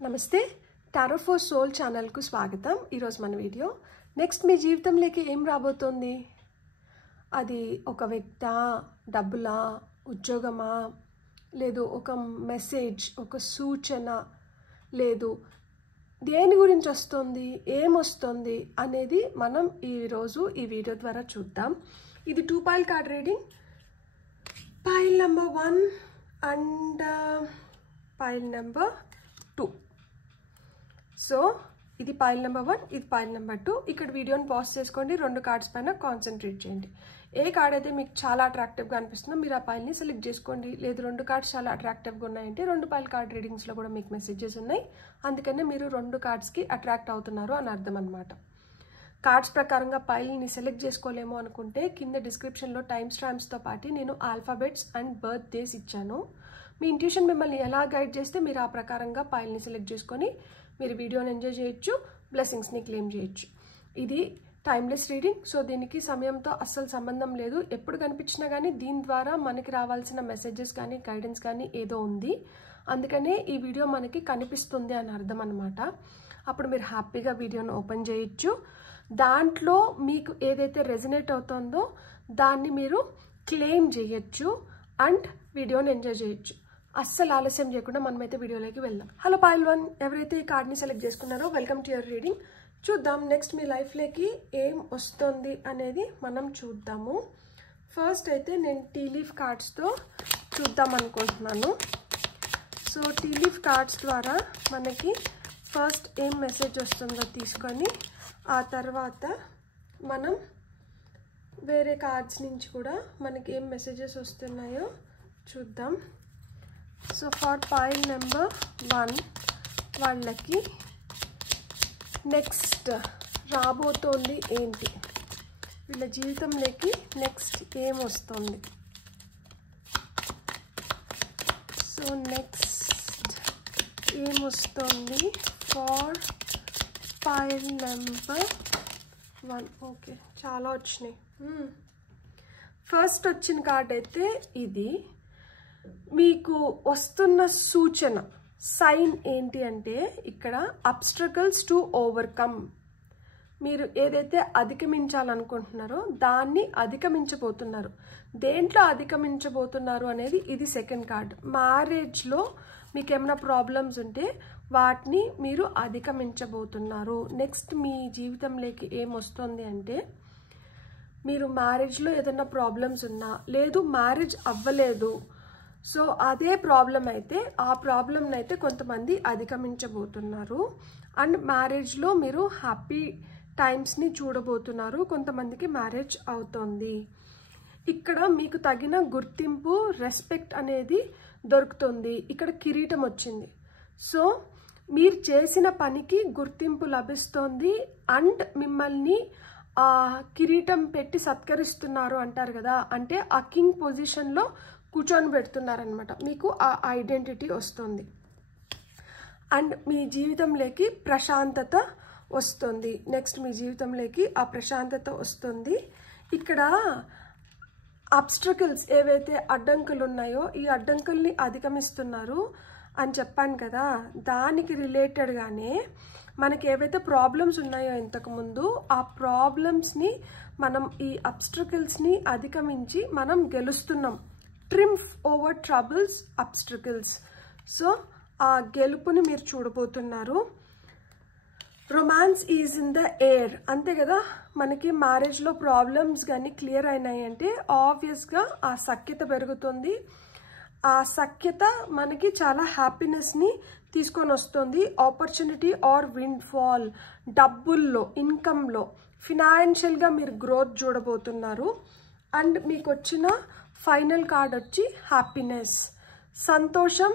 నమస్తే tarot for soul channel కు స్వాగతం। ఈ రోజు మన వీడియో నెక్స్ట్ మీ జీవితంలోకి ఏం రాబోతోంది, అది ఒక వ్యక్తి, డబ్బులా, ఉద్యోగమా, లేదు ఒక మెసేజ్, ఒక సూచన, లేదు దేని గురించి వస్తుంది, ఏం వస్తుంది అనేది మనం ఈ రోజు ఈ వీడియో ద్వారా చూద్దాం। ఇది 2 pile card reading, pile number 1 and pile number 2। So ఇది పైల్ నెంబర్ 1, ఇది పైల్ నెంబర్ 2। ఇక్కడ వీడియోని పాజ్ చేసుకోండి, 2 కార్డ్స్ పైన కాన్సన్ట్రేట్ చేయండి। ఏ కార్డ్ అయితే మీకు చాలా అట్రాక్టివ్గా అనిపిస్తుందో మీరు ఆ పైల్ని సెలెక్ట్ చేసుకోండి। లేదు 2 కార్డ్స్ చాలా అట్రాక్టివ్గా ఉన్నాయంటే 2 పైల్ కార్డ్ రీడింగ్స్లో కూడా మీకు మెసేజెస్ ఉన్నాయి, అందుకనే మీరు 2 కార్డ్స్కి అట్రాక్ట్ అవుతున్నారు అని అర్థం అనమాట। కార్డ్స్ ప్రకారంగా పైల్ని సెలెక్ట్ చేసుకోలేమో అనుకుంటే కింద డిస్క్రిప్షన్లో టైమ్ స్టాంప్స్తో పాటు నేను ఆల్ఫాబెట్స్ అండ్ బర్త్ డేస్ ఇచ్చాను। మీ ఇంట్యూషన్ మిమ్మల్ని ఎలా గైడ్ చేస్తే మీరు ఆ ప్రకారంగా పైల్ని సెలెక్ట్ చేసుకొని మీరు వీడియోని ఎంజాయ్ చేయొచ్చు, బ్లెస్సింగ్స్ని క్లెయిమ్ చేయొచ్చు। ఇది టైమ్లెస్ రీడింగ్, సో దీనికి సమయంతో అస్సలు సంబంధం లేదు। ఎప్పుడు కనిపించినా కానీ దీని ద్వారా మనకి రావాల్సిన మెసేజెస్ కానీ గైడెన్స్ కానీ ఏదో ఉంది, అందుకనే ఈ వీడియో మనకి కనిపిస్తుంది అని అర్థం అనమాట। అప్పుడు మీరు హ్యాపీగా వీడియోని ఓపెన్ చేయొచ్చు, దాంట్లో మీకు ఏదైతే రెజనేట్ అవుతుందో దాన్ని మీరు క్లెయిమ్ చేయొచ్చు అండ్ వీడియోని ఎంజాయ్ చేయొచ్చు। అస్సలు ఆలస్యం చేయకుండా మనమైతే వీడియోలోకి వెళ్దాం। హలో పైల్ 1, ఎవరైతే ఈ కార్డ్ని సెలెక్ట్ చేసుకున్నారో వెల్కమ్ టు యువర్ రీడింగ్। చూద్దాం నెక్స్ట్ మీ లైఫ్లోకి ఏం వస్తుంది అనేది మనం చూద్దాము। ఫస్ట్ అయితే నేను టీ లీఫ్ కార్డ్స్తో చూద్దాం అనుకుంటున్నాను। సో టీ లీఫ్ కార్డ్స్ ద్వారా మనకి ఫస్ట్ ఏం మెసేజ్ వస్తుందో తీసుకొని ఆ తర్వాత మనం వేరే కార్డ్స్ నుంచి కూడా మనకి ఏం మెసేజెస్ వస్తున్నాయో చూద్దాం। సో ఫర్ పైల్ నెంబర్ 1 వాళ్ళకి నెక్స్ట్ రాబోతోంది ఏంటి, వీళ్ళ జీవితంలోకి నెక్స్ట్ ఏం వస్తుంది। సో నెక్స్ట్ ఏం వస్తుంది ఫర్ పైల్ నెంబర్ 1। ఓకే, చాలా వచ్చినాయి। ఫస్ట్ వచ్చిన కార్డ్ అయితే ఇది మీకు వస్తున్న సూచన, సైన్ ఏంటి అంటే ఇక్కడ అబ్స్ట్రకల్స్ టు ఓవర్కమ్, మీరు ఏదైతే అధిగమించాలనుకుంటున్నారో దాన్ని అధిగమించబోతున్నారు। దేంట్లో అధిగమించబోతున్నారు అనేది ఇది సెకండ్ కార్డ్। మ్యారేజ్లో మీకు ఏమైనా ప్రాబ్లమ్స్ ఉంటే వాటిని మీరు అధిగమించబోతున్నారు। నెక్స్ట్ మీ జీవితంలోకి ఏం వస్తుంది అంటే మీరు మ్యారేజ్లో ఏదైనా ప్రాబ్లమ్స్ ఉన్నా, లేదు మ్యారేజ్ అవ్వలేదు, సో అదే ప్రాబ్లం అయితే ఆ ప్రాబ్లంని అయితే కొంతమంది అధిగమించబోతున్నారు అండ్ మ్యారేజ్లో మీరు హ్యాపీ టైమ్స్ని చూడబోతున్నారు, కొంతమందికి మ్యారేజ్ అవుతుంది। ఇక్కడ మీకు తగిన గుర్తింపు, రెస్పెక్ట్ అనేది దొరుకుతుంది। ఇక్కడ కిరీటం వచ్చింది, సో మీరు చేసిన పనికి గుర్తింపు లభిస్తుంది అండ్ మిమ్మల్ని ఆ కిరీటం పెట్టి సత్కరిస్తున్నారు అంటారు కదా, అంటే ఆ కింగ్ పొజిషన్లో కూర్చొని పెడుతున్నారనమాట, మీకు ఆ ఐడెంటిటీ వస్తుంది అండ్ మీ జీవితంలోకి ప్రశాంతత వస్తుంది। నెక్స్ట్ మీ జీవితంలోకి ఆ ప్రశాంతత వస్తుంది। ఇక్కడ అబ్స్ట్రకల్స్ ఏవైతే అడ్డంకులు ఉన్నాయో ఈ అడ్డంకుల్ని అధిగమిస్తున్నారు అని చెప్పాను కదా, దానికి రిలేటెడ్గానే మనకి ఏవైతే ప్రాబ్లమ్స్ ఉన్నాయో ఇంతకుముందు ఆ ప్రాబ్లమ్స్ని మనం ఈ అబ్స్ట్రకల్స్ని అధిగమించి మనం గెలుస్తున్నాం। ట్రింఫ్ ఓవర్ ట్రబుల్స్, అబ్స్ట్రకల్స్, సో ఆ గెలుపుని మీరు చూడబోతున్నారు। Romance is in the air, అంతే కదా, మనకి మ్యారేజ్లో ప్రాబ్లమ్స్ కానీ క్లియర్ అయినాయి అంటే ఆబ్వియస్గా ఆ సఖ్యత పెరుగుతుంది, ఆ సఖ్యత మనకి చాలా హ్యాపీనెస్ని తీసుకొని వస్తుంది। ఆపర్చునిటీ ఆర్ విండ్ ఫాల్, డబ్బుల్లో, ఇన్కంలో, ఫినాన్షియల్గా మీరు గ్రోత్ చూడబోతున్నారు అండ్ మీకు వచ్చిన ఫైనల్ కార్డ్ వచ్చి హ్యాపీనెస్, సంతోషం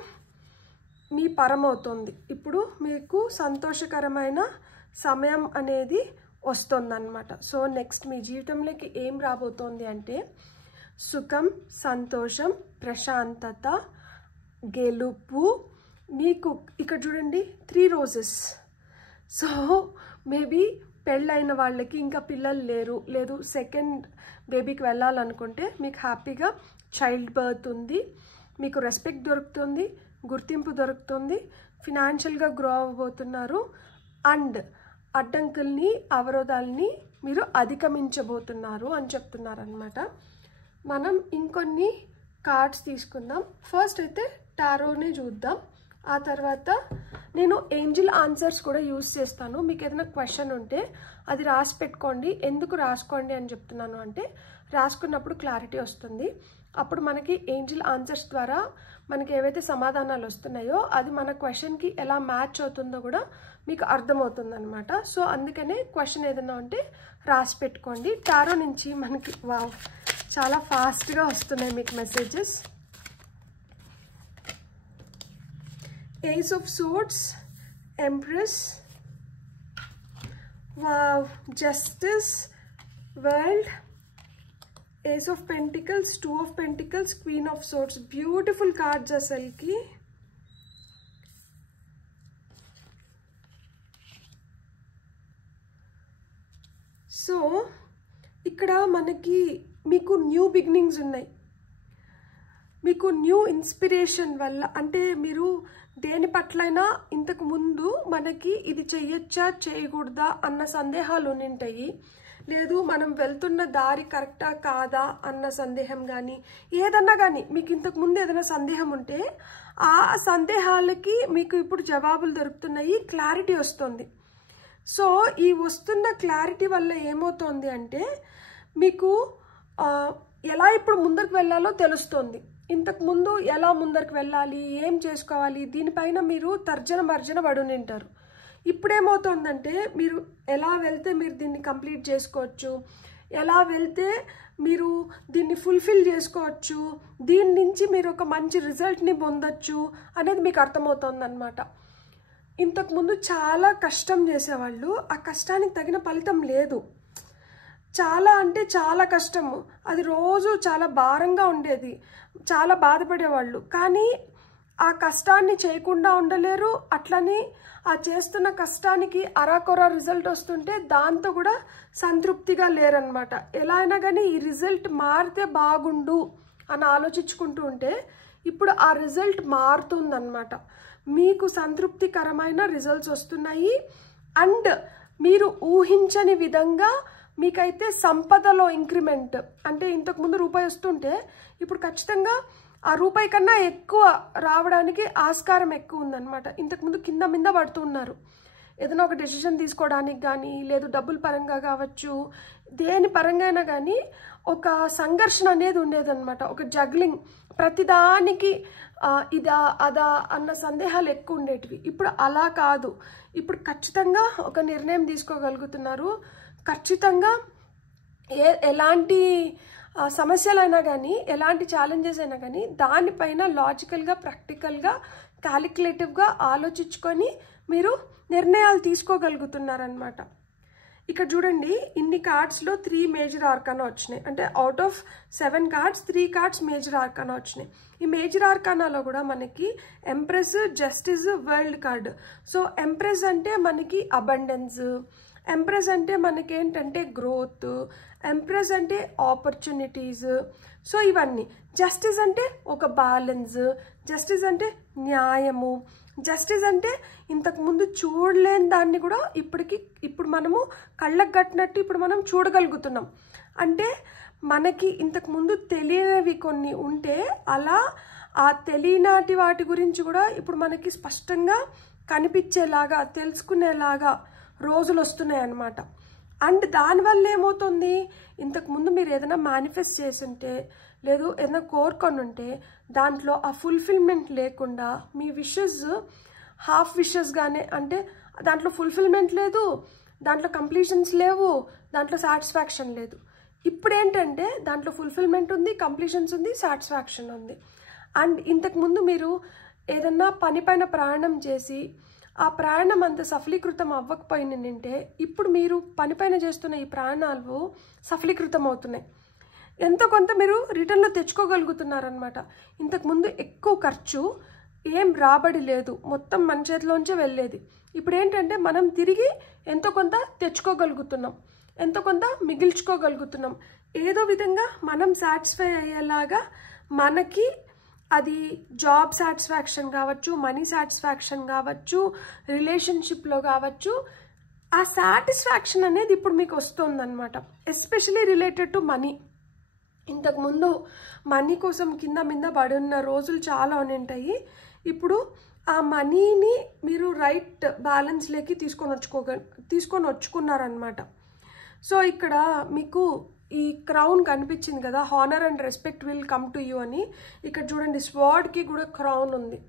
మీ పరమవుతుంది। ఇప్పుడు మీకు సంతోషకరమైన సమయం అనేది వస్తుందన్నమాట। సో నెక్స్ట్ మీ జీవితంలోకి ఏం రాబోతోంది అంటే సుఖం, సంతోషం, ప్రశాంతత, గెలుపు। మీకు ఇక్కడ చూడండి 3 రోజెస్, సో మేబీ పెళ్ళైన వాళ్ళకి ఇంకా పిల్లలు లేరు, లేదు సెకండ్ బేబీకి వెళ్ళాలనుకుంటే మీకు హ్యాపీగా చైల్డ్ బర్త్ ఉంది, మీకు రెస్పెక్ట్ దొరుకుతుంది, గుర్తింపు దొరుకుతుంది, ఫినాన్షియల్గా గ్రో అవ్వబోతున్నారు అండ్ అడ్డంకుల్ని అవరోధాలని మీరు అధిగమించబోతున్నారు అని చెప్తున్నారు అనమాట. మనం ఇంకొన్ని కార్డ్స్ తీసుకుందాం. ఫస్ట్ అయితే టారోని చూద్దాం. ఆ తర్వాత నేను ఏంజిల్ ఆన్సర్స్ కూడా యూజ్ చేస్తాను. మీకు ఏదైనా క్వశ్చన్ ఉంటే అది రాసి పెట్టుకోండి. ఎందుకు రాసుకోండి అని చెప్తున్నాను అంటే రాసుకున్నప్పుడు క్లారిటీ వస్తుంది. అప్పుడు మనకి ఏంజిల్ ఆన్సర్స్ ద్వారా మనకి ఏవైతే సమాధానాలు వస్తున్నాయో అది మన క్వశ్చన్కి ఎలా మ్యాచ్ అవుతుందో కూడా మీకు అర్థమవుతుంది అనమాట. సో అందుకనే క్వశ్చన్ ఏదైనా ఉంటే రాసి పెట్టుకోండి. టారో నుంచి మనకి వావ్ చాలా ఫాస్ట్గా వస్తున్నాయి మీకు messages. Ace of swords, empress, wow, justice, world, ace of pentacles, two of pentacles, queen of swords. Beautiful cards అసలుకి. సో ఇక్కడ మనకి మీకు న్యూ బిగినింగ్స్ ఉన్నాయి. మీకు న్యూ ఇన్స్పిరేషన్ వల్ల అంటే మీరు దేని పట్లైనా ఇంతకు ముందు మనకి ఇది చెయ్యొచ్చా చేయకూడదా అన్న సందేహాలు ఉంటాయి. లేదు మనం వెళ్తున్న దారి కరెక్టా కాదా అన్న సందేహం కానీ ఏదన్నా కానీ మీకు ఇంతకు ముందు ఏదైనా సందేహం ఉంటే ఆ సందేహాలకి మీకు ఇప్పుడు జవాబులు దొరుకుతున్నాయి, క్లారిటీ వస్తుంది. సో ఈ వస్తున్న క్లారిటీ వల్ల ఏమవుతుంది అంటే మీకు ఎలా ఇప్పుడు ముందరికి వెళ్ళాలో తెలుస్తుంది. ఇంతకుముందు ఎలా ముందరికి వెళ్ళాలి, ఏం చేసుకోవాలి, దీనిపైన మీరు తర్జన భర్జన పడునింటారు. ఇప్పుడేమవుతుందంటే మీరు ఎలా వెళ్తే మీరు దీన్ని కంప్లీట్ చేసుకోవచ్చు, ఎలా వెళ్తే మీరు దీన్ని ఫుల్ఫిల్ చేసుకోవచ్చు, దీని నుంచి మీరు ఒక మంచి రిజల్ట్ని పొందొచ్చు అనేది మీకు అర్థమవుతుంది అనమాట. ఇంతకుముందు చాలా కష్టం చేసేవాళ్ళు, ఆ కష్టానికి తగిన ఫలితం లేదు. చాలా అంటే చాలా కష్టము, అది రోజు చాలా భారంగా ఉండేది, చాలా బాధపడేవాళ్ళు. కానీ ఆ కష్టాన్ని చేయకుండా ఉండలేరు. అట్లని ఆ చేస్తున్న కష్టానికి అరాకొర రిజల్ట్ వస్తుంటే దాంతో కూడా సంతృప్తిగా లేరనమాట. ఎలా అయినా కానీ ఈ రిజల్ట్ మారితే బాగుండు అని ఆలోచించుకుంటూ ఉంటే ఇప్పుడు ఆ రిజల్ట్ మారుతుందన్నమాట. మీకు సంతృప్తికరమైన రిజల్ట్స్ వస్తున్నాయి అండ్ మీరు ఊహించని విధంగా మీకైతే సంపదలో ఇంక్రిమెంట్. అంటే ఇంతకుముందు రూపాయి వస్తుంటే ఇప్పుడు ఖచ్చితంగా ఆ రూపాయి కన్నా ఎక్కువ రావడానికి ఆస్కారం ఎక్కువ ఉందన్నమాట. ఇంతకుముందు కింద మీద పడుతున్నారు. ఏదైనా ఒక డెసిషన్ తీసుకోవడానికి కానీ లేదు డబ్బుల పరంగా కావచ్చు, దేని పరంగా అయినా కానీ ఒక సంఘర్షణ అనేది ఉండేదన్నమాట. ఒక జగ్లింగ్, ప్రతిదానికి ఇదా అదా అన్న సందేహాలు ఎక్కువ ఉండేటివి. ఇప్పుడు అలా కాదు. ఇప్పుడు ఖచ్చితంగా ఒక నిర్ణయం తీసుకోగలుగుతున్నారు. ఖచ్చితంగా ఎలాంటి సమస్యలైనా కానీ ఎలాంటి ఛాలెంజెస్ అయినా కానీ దానిపైన లాజికల్గా ప్రాక్టికల్గా క్యాలిక్యులేటివ్గా ఆలోచించుకొని మీరు నిర్ణయాలు తీసుకోగలుగుతున్నారనమాట. ఇక్కడ చూడండి, ఇన్ని కార్డ్స్లో 3 మేజర్ ఆర్కానా వచ్చినాయి. అంటే out of 7 cards 3 cards major arcana వచ్చినాయి. ఈ మేజర్ ఆర్కానాలో కూడా మనకి empress, justice, world card. So empress అంటే మనకి అబండెన్స్, ఎంప్రెస్ అంటే మనకేంటంటే గ్రోత్, ఎంప్రెస్ అంటే ఆపర్చునిటీస్. సో ఇవన్నీ. జస్టిస్ అంటే ఒక బ్యాలెన్స్, జస్టిస్ అంటే న్యాయము, జస్టిస్ అంటే ఇంతకుముందు చూడలేని దాన్ని కూడా ఇప్పుడు మనము కళ్ళకు కట్టినట్టు ఇప్పుడు మనం చూడగలుగుతున్నాం. అంటే మనకి ఇంతకుముందు తెలియనివి కొన్ని ఉంటే అలా ఆ తెలియనాటి వాటి గురించి కూడా ఇప్పుడు మనకి స్పష్టంగా కనిపించేలాగా తెలుసుకునేలాగా రోజులు వస్తున్నాయి అన్నమాట. అండ్ దానివల్ల ఏమవుతుంది, ఇంతకుముందు మీరు ఏదైనా మేనిఫెస్ట్ చేస్తుంటే లేదు ఏదైనా కోరుకొని ఉంటే దాంట్లో ఆ ఫుల్ఫిల్మెంట్ లేకుండా మీ విషెస్ హాఫ్ విషెస్గానే, అంటే దాంట్లో ఫుల్ఫిల్మెంట్ లేదు, దాంట్లో కంప్లీషన్స్ లేవు, దాంట్లో సాటిస్ఫాక్షన్ లేదు. ఇప్పుడు ఏంటంటే దాంట్లో ఫుల్ఫిల్మెంట్ ఉంది, కంప్లీషన్స్ ఉంది, సాటిస్ఫాక్షన్ ఉంది. అండ్ ఇంతకుముందు మీరు ఏదన్నా పని పైన ప్రయాణం చేసి ఆ ప్రయాణం అంత సఫలీకృతం అవ్వకపోయినంటే ఇప్పుడు మీరు పనిపైన చేస్తున్న ఈ ప్రయాణాలు సఫలీకృతం అవుతున్నాయి. ఎంతో కొంత మీరు రిటర్న్లో తెచ్చుకోగలుగుతున్నారనమాట. ఇంతకుముందు ఎక్కువ ఖర్చు, ఏం రాబడి లేదు, మొత్తం మన చేతిలోంచే వెళ్ళేది. ఇప్పుడు ఏంటంటే మనం తిరిగి ఎంతో కొంత తెచ్చుకోగలుగుతున్నాం, ఎంతో కొంత మిగిల్చుకోగలుగుతున్నాం. ఏదో విధంగా మనం సాటిస్ఫై అయ్యేలాగా మనకి అది జాబ్ సాటిస్ఫాక్షన్ కావచ్చు, మనీ సాటిస్ఫాక్షన్ కావచ్చు, రిలేషన్షిప్లో కావచ్చు, ఆ సాటిస్ఫాక్షన్ అనేది ఇప్పుడు మీకు వస్తుందన్నమాట. Especially related to money. ఇంతకుముందు మనీ కోసం కింద మీద పడి ఉన్న రోజులు చాలా ఉంటాయి. ఇప్పుడు ఆ మనీని మీరు రైట్ బ్యాలెన్స్లోకి తీసుకొని వచ్చుకున్నారనమాట. సో ఇక్కడ మీకు ఈ క్రౌన్ కనిపించింది కదా, honour and respect will come to you అని. ఇక్కడ చూడండి, స్వార్డ్కి కూడా క్రౌన్ ఉంది.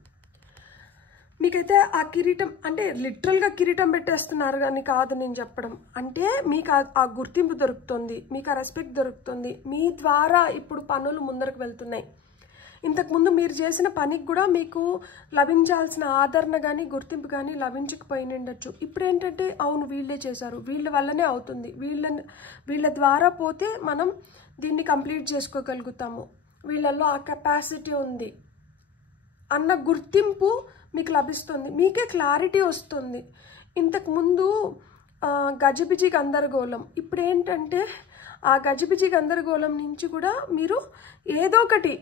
మీకైతే ఆ కిరీటం అంటే లిటరల్గా కిరీటం పెట్టేస్తున్నారు కానీ కాదు నేను చెప్పడం. అంటే మీకు ఆ గుర్తింపు దొరుకుతుంది, మీకు ఆ రెస్పెక్ట్ దొరుకుతుంది. మీ ద్వారా ఇప్పుడు పనులు ముందరకు వెళ్తున్నాయి. ఇంతకుముందు మీరు చేసిన పనికి కూడా మీకు లభించాల్సిన ఆదరణ కానీ గుర్తింపు కానీ లభించకపోయి ఉండొచ్చు. ఇప్పుడు ఏంటంటే అవును వీళ్ళే చేశారు, వీళ్ళ వల్లనే అవుతుంది, వీళ్ళ ద్వారా పోతే మనం దీన్ని కంప్లీట్ చేసుకోగలుగుతాము, వీళ్ళల్లో ఆ కెపాసిటీ ఉంది అన్న గుర్తింపు మీకు లభిస్తుంది. మీకే క్లారిటీ వస్తుంది. ఇంతకుముందు గజిబిజి గందరగోళం, ఇప్పుడు ఏంటంటే ఆ గజిబిజి గందరగోళం నుంచి కూడా మీరు ఏదో ఒకటి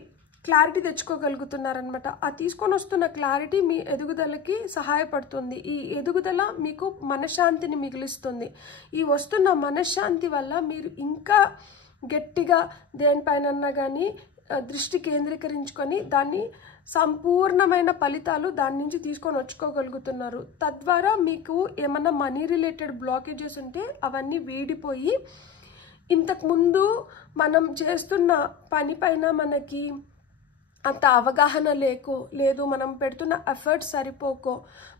క్లారిటీ తెచ్చుకోగలుగుతున్నారనమాట. ఆ తీసుకొని వస్తున్న క్లారిటీ మీ ఎదుగుదలకి సహాయపడుతుంది. ఈ ఎదుగుదల మీకు మనశ్శాంతిని మిగిలిస్తుంది. ఈ వస్తున్న మనశ్శాంతి వల్ల మీరు ఇంకా గట్టిగా దేనిపైనన్నా కానీ దృష్టి కేంద్రీకరించుకొని దాన్ని సంపూర్ణమైన ఫలితాలు దాని నుంచి తీసుకొని వచ్చుకోగలుగుతున్నారు. తద్వారా మీకు ఏమన్నా మనీ రిలేటెడ్ బ్లాకేజెస్ ఉంటే అవన్నీ వీడిపోయి ఇంతకుముందు మనం చేస్తున్న పనిపైన మనకి అంత అవగాహన లేదు, మనం పెడుతున్న ఎఫర్ట్స్ సరిపోకో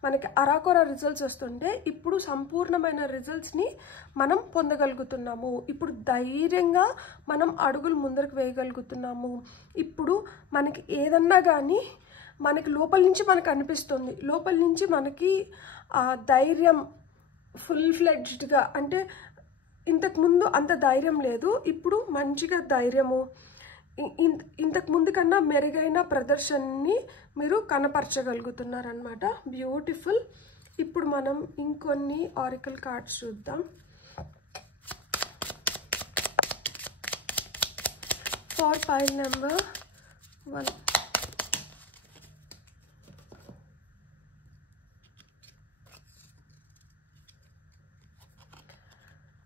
మనకి అరాకొర రిజల్ట్స్ వస్తుంటే ఇప్పుడు సంపూర్ణమైన రిజల్ట్స్ని మనం పొందగలుగుతున్నాము. ఇప్పుడు ధైర్యంగా మనం అడుగులు ముందరకు వేయగలుగుతున్నాము. ఇప్పుడు మనకి ఏదన్నా కానీ మనకి లోపల నుంచి మనకు అనిపిస్తుంది, లోపల నుంచి మనకి ఆ ధైర్యం ఫుల్ ఫ్లెడ్జ్డ్గా, అంటే ఇంతకుముందు అంత ధైర్యం లేదు, ఇప్పుడు మంచిగా ధైర్యము, ఇంతకు ముందు కన్నా మెరుగైన ప్రదర్శనని మీరు కనపరచగలుగుతున్నారనమాట. బ్యూటిఫుల్. ఇప్పుడు మనం ఇంకొన్ని ఆరికల్ కార్డ్స్ చూద్దాం. For pile number 1.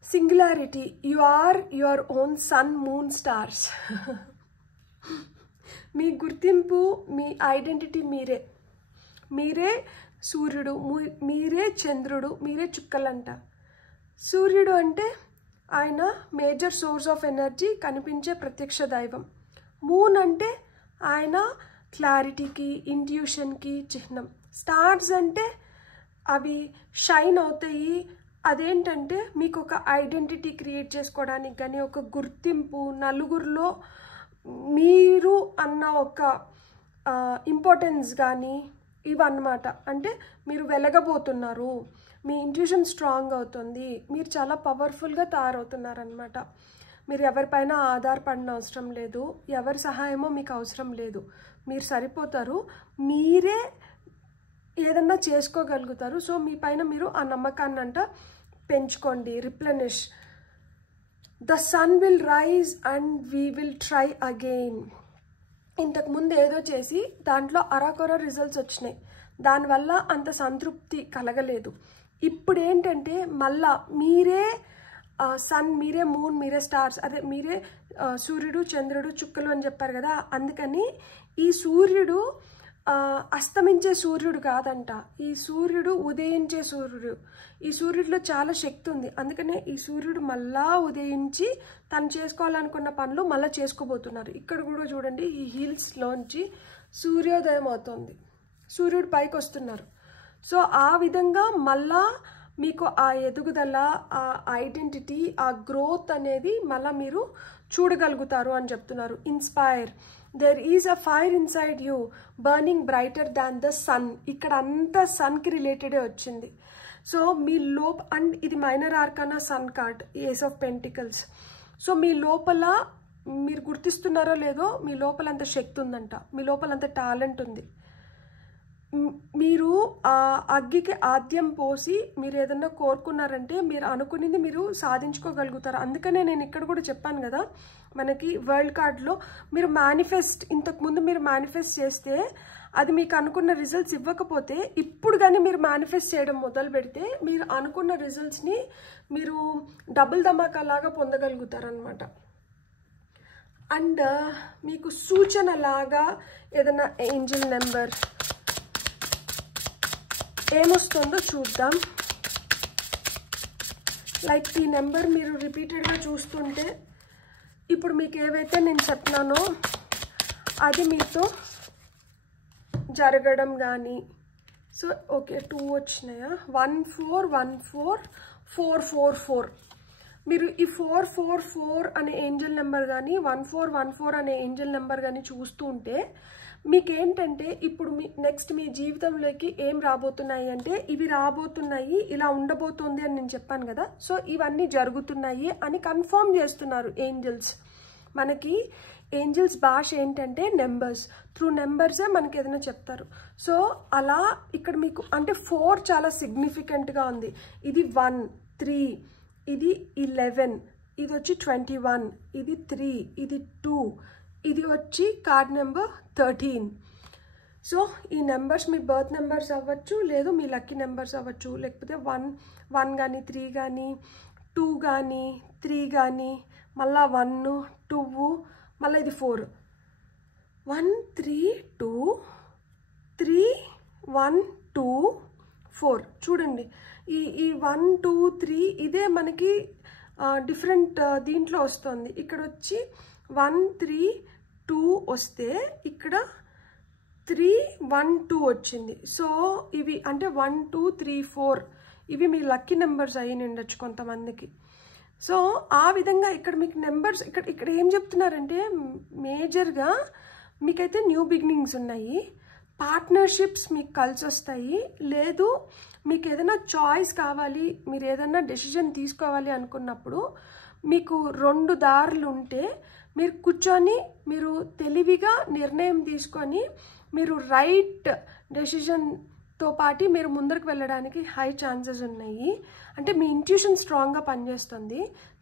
Singularity. You are your own sun, moon, stars. మీ గుర్తింపు, మీ ఐడెంటిటీ మీరే సూర్యుడు, మీరే చంద్రుడు, మీరే చుక్కలంట. సూర్యుడు అంటే ఆయన మేజర్ సోర్స్ ఆఫ్ ఎనర్జీ, కనిపించే ప్రత్యక్ష దైవం. మూన్ అంటే ఆయన క్లారిటీకి, ఇంట్యూషన్కి చిహ్నం. స్టార్స్ అంటే అవి షైన్ అవుతాయి. అదేంటంటే మీకు ఒక ఐడెంటిటీ క్రియేట్ చేసుకోవడానికి కానీ, ఒక గుర్తింపు, నలుగురిలో మీరు అన్న ఒక ఇంపార్టెన్స్ కానీ ఇవన్నమాట. అంటే మీరు వెలగబోతున్నారు, మీ ఇంట్యూషన్ స్ట్రాంగ్ అవుతుంది, మీరు చాలా పవర్ఫుల్గా తయారవుతున్నారనమాట. మీరు ఎవరిపైన ఆధారపడిన అవసరం లేదు, ఎవరి సహాయమో మీకు అవసరం లేదు, మీరు సరిపోతారు, మీరే ఏదన్నా చేసుకోగలుగుతారు. సో మీ పైన మీరు ఆ నమ్మకాన్ని అంట పెంచుకోండి. Replenish. The sun will rise and we will try again. ఇంతకుముందు ఏదో చేసి దాంట్లో అరాకొర రిజల్ట్స్ వచ్చినాయి, దానివల్ల అంత సంతృప్తి కలగలేదు. ఇప్పుడు ఏంటంటే మళ్ళా మీరే సన్, మీరే మూన్, మీరే స్టార్స్, అదే మీరే సూర్యుడు, చంద్రుడు, చుక్కలు అని చెప్పారు కదా. అందుకని ఈ సూర్యుడు అస్తమించే సూర్యుడు కాదంట, ఈ సూర్యుడు ఉదయించే సూర్యుడు. ఈ సూర్యుడిలో చాలా శక్తి ఉంది. అందుకనే ఈ సూర్యుడు మళ్ళా ఉదయించి తను చేసుకోవాలనుకున్న పనులు మళ్ళీ చేసుకోబోతున్నారు. ఇక్కడ కూడా చూడండి, ఈ హిల్స్లోంచి సూర్యోదయం అవుతుంది, సూర్యుడు పైకి వస్తున్నారు. సో ఆ విధంగా మళ్ళా మీకు ఆ ఎదుగుదల, ఆ ఐడెంటిటీ, ఆ గ్రోత్ అనేది మళ్ళీ మీరు చూడగలుగుతారు అని చెప్తున్నారు. Inspire. There is a fire inside you burning brighter than the sun. ఇక్కడ అంతా సన్కి రిలేటెడే వచ్చింది. సో మీ అండ్ ఇది minor arcana sun card, ace of pentacles. So మీ లోపల మీరు గుర్తిస్తున్నారో లేదో, మీ లోపల అంత శక్తి ఉందంట, మీ లోపల అంత టాలెంట్ ఉంది. మీరు ఆ అగ్గికి ఆద్యం పోసి మీరు ఏదన్నా కోరుకున్నారంటే మీరు అనుకునేది మీరు సాధించుకోగలుగుతారు. అందుకనే నేను ఇక్కడ కూడా చెప్పాను కదా, మనకి వరల్డ్ కార్డ్లో మీరు ఇంతకుముందు మీరు మేనిఫెస్ట్ చేస్తే అది మీకు అనుకున్న రిజల్ట్స్ ఇవ్వకపోతే ఇప్పుడు కానీ మీరు మేనిఫెస్ట్ చేయడం మొదలు పెడితే మీరు అనుకున్న రిజల్ట్స్ని మీరు డబుల్ ధమాకాలాగా పొందగలుగుతారనమాట. అండ్ మీకు సూచన లాగా ఏదైనా ఏంజల్ నెంబర్ ఏమొస్తుందో చూద్దాం. లైక్ ఈ నెంబర్ మీరు రిపీటెడ్గా చూస్తుంటే ఇప్పుడు మీకు ఏవైతే నేను చెప్పినానో అది మీతో జరగడం కానీ. సో ఓకే, 2 వచ్చినాయా, 14144444. మీరు ఈ 444 అనే ఏంజల్ నెంబర్ కానీ 1414 అనే ఏంజల్ నెంబర్ కానీ చూస్తూ ఉంటే మీకేంటంటే ఇప్పుడు నెక్స్ట్ మీ జీవితంలోకి ఏం రాబోతున్నాయి అంటే ఇవి రాబోతున్నాయి, ఇలా ఉండబోతుంది అని నేను చెప్పాను కదా. సో ఇవన్నీ జరుగుతున్నాయి అని కన్ఫర్మ్ చేస్తున్నారు ఏంజల్స్. మనకి ఏంజల్స్ భాష ఏంటంటే నెంబర్స్, త్రూ నెంబర్సే మనకి ఏదైనా చెప్తారు. సో అలా ఇక్కడ మీకు అంటే 4 చాలా సిగ్నిఫికెంట్గా ఉంది. ఇది 1, 3, ఇది 11, ఇది వచ్చి 21, ఇది 3, ఇది 2, ఇది వచ్చి కార్డ్ నెంబర్ 13. సో ఈ నెంబర్స్ మీ బర్త్ నెంబర్స్ అవ్వచ్చు, లేదు మీ లక్కీ నెంబర్స్ అవ్వచ్చు, లేకపోతే 1 కానీ 3 కానీ 2 కానీ 3 కానీ మళ్ళీ 1, 2, మళ్ళీ ఇది 4. 1 3 2 3 1 2 4. చూడండి ఈ 1 2 3 ఇదే మనకి డిఫరెంట్ దీంట్లో వస్తుంది. ఇక్కడ వచ్చి 1 3 2 వస్తే ఇక్కడ 3 1 2 వచ్చింది. సో ఇవి అంటే 1 2 3 4 ఇవి మీ లక్కీ నెంబర్స్ అయ్యి ఉండొచ్చు కొంతమందికి. సో ఆ విధంగా ఇక్కడ మీకు నెంబర్స్ ఇక్కడ ఏం చెప్తున్నారంటే మేజర్గా మీకైతే న్యూ బిగినింగ్స్ ఉన్నాయి, పార్ట్నర్షిప్స్ మీకు కలిసి వస్తాయి, లేదు మీకు ఏదైనా చాయిస్ కావాలి, మీరు ఏదైనా డెసిజన్ తీసుకోవాలి అనుకున్నప్పుడు మీకు 2 దారులు ఉంటే మీరు కూర్చొని మీరు తెలివిగా నిర్ణయం తీసుకొని మీరు రైట్ డెసిజన్తో పాటు మీరు ముందరకు వెళ్ళడానికి హై ఛాన్సెస్ ఉన్నాయి. అంటే మీ ఇంట్యూషన్ స్ట్రాంగ్గా పనిచేస్తుంది.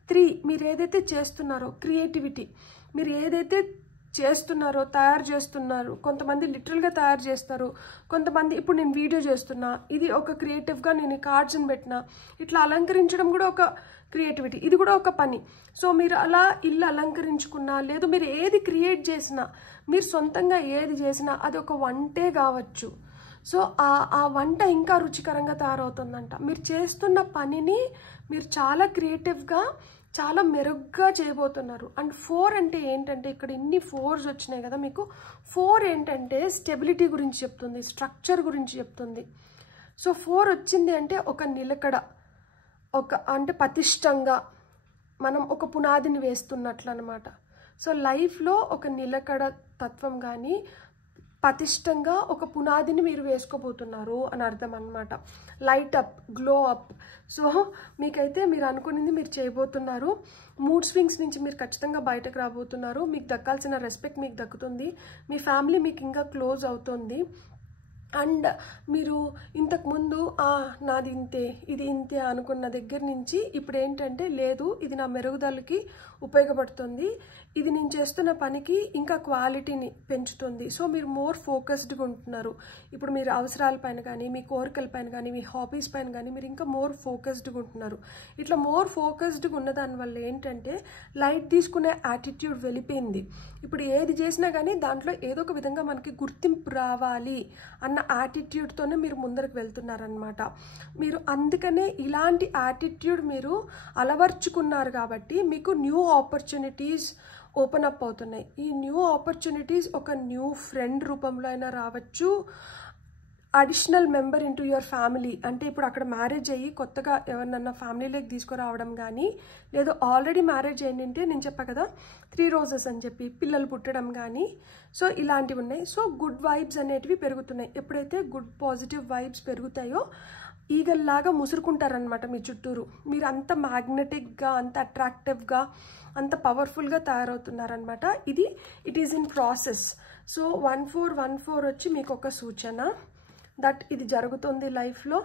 3 మీరు ఏదైతే చేస్తున్నారో క్రియేటివిటీ, మీరు ఏదైతే చేస్తున్నారో తయారు చేస్తున్నారు, కొంతమంది లిటరల్గా తయారు చేస్తారు, కొంతమంది ఇప్పుడు నేను వీడియో చేస్తున్నా ఇది ఒక క్రియేటివ్గా నేను ఈ కార్డ్స్ని పెట్టినా, ఇట్లా అలంకరించడం కూడా ఒక క్రియేటివిటీ, ఇది కూడా ఒక పని. సో మీరు అలా ఇల్లు అలంకరించుకున్నా, లేదు మీరు ఏది క్రియేట్ చేసినా, మీరు సొంతంగా ఏది చేసినా అది ఒక వంటే కావచ్చు. సో ఆ వంట ఇంకా రుచికరంగా తయారవుతుందంట. మీరు చేస్తున్న పనిని మీరు చాలా క్రియేటివ్గా చాలా మెరుగ్గా చేయబోతున్నారు. అండ్ 4 అంటే ఏంటంటే ఇక్కడ ఇన్ని 4s వచ్చినాయి కదా మీకు. 4 ఏంటంటే స్టెబిలిటీ గురించి చెప్తుంది, స్ట్రక్చర్ గురించి చెప్తుంది. సో 4 వచ్చింది అంటే ఒక నిలకడ, అంటే పటిష్టంగా మనం ఒక పునాదిని వేస్తున్నట్లు అనమాట. సో లైఫ్లో ఒక నిలకడ తత్వం కానీ పటిష్టంగా ఒక పునాదిని మీరు వేసుకోబోతున్నారు అని అర్థం అనమాట. Light up, glow up. So మీకైతే మీరు అనుకునేది మీరు చేయబోతున్నారు. మూడ్ స్వింగ్స్ నుంచి మీరు ఖచ్చితంగా బయటకు రాబోతున్నారు. మీకు దక్కాల్సిన రెస్పెక్ట్ మీకు దక్కుతుంది, మీ ఫ్యామిలీ మీకు ఇంకా క్లోజ్ అవుతుంది. అండ్ మీరు ఇంతకుముందు నాది ఇంతే ఇది ఇంతే అనుకున్న దగ్గర నుంచి ఇప్పుడు ఏంటంటే లేదు, ఇది నా మెరుగుదలకి ఉపయోగపడుతుంది, ఇది నేను చేస్తున్న పనికి ఇంకా క్వాలిటీని పెంచుతుంది. సో మీరు మోర్ ఫోకస్డ్గా ఉంటున్నారు. ఇప్పుడు మీరు అవసరాలపైన కానీ, మీ కోరికలపైన కానీ, మీ హాబీస్ పైన కానీ మీరు ఇంకా మోర్ ఫోకస్డ్గా ఉంటున్నారు. ఇట్లా మోర్ ఫోకస్డ్గా ఉన్న దానివల్ల ఏంటంటే లైట్ తీసుకునే యాటిట్యూడ్ వెళ్ళిపోయింది. ఇప్పుడు ఏది చేసినా కానీ దాంట్లో ఏదో ఒక విధంగా మనకి గుర్తింపు రావాలి అన్న యాటిట్యూడ్తోనే మీరు ముందరకు వెళ్తున్నారనమాట. మీరు అందుకనే ఇలాంటి యాటిట్యూడ్ మీరు అలవర్చుకున్నారు కాబట్టి మీకు న్యూ ఆపర్చునిటీస్ ఓపెన్ అప్ అవుతున్నాయి. ఈ న్యూ ఆపర్చునిటీస్ ఒక న్యూ ఫ్రెండ్ రూపంలో అయినా రావచ్చు, additional member into your family, అంటే ఇప్పుడు అక్కడ మ్యారేజ్ అయ్యి కొత్తగా ఎవరినన్నా ఫ్యామిలీలోకి తీసుకురావడం కానీ, లేదు ఆల్రెడీ మ్యారేజ్ అయ్యిందంటే నేను చెప్పా కదా 3 రోజెస్ అని చెప్పి పిల్లలు పుట్టడం కానీ, సో ఇలాంటివి ఉన్నాయి. సో గుడ్ వైబ్స్ అనేటివి పెరుగుతున్నాయి. ఎప్పుడైతే గుడ్ పాజిటివ్ వైబ్స్ పెరుగుతాయో ఈగల్లాగా ముసురుకుంటారనమాట మీ చుట్టూరు. మీరు అంత మ్యాగ్నెటిక్గా, అంత అట్రాక్టివ్గా, అంత పవర్ఫుల్గా తయారవుతున్నారనమాట. It is in process. So 1414 వచ్చి మీకు ఒక సూచన. దట్ ఇది జరుగుతుంది లైఫ్లో,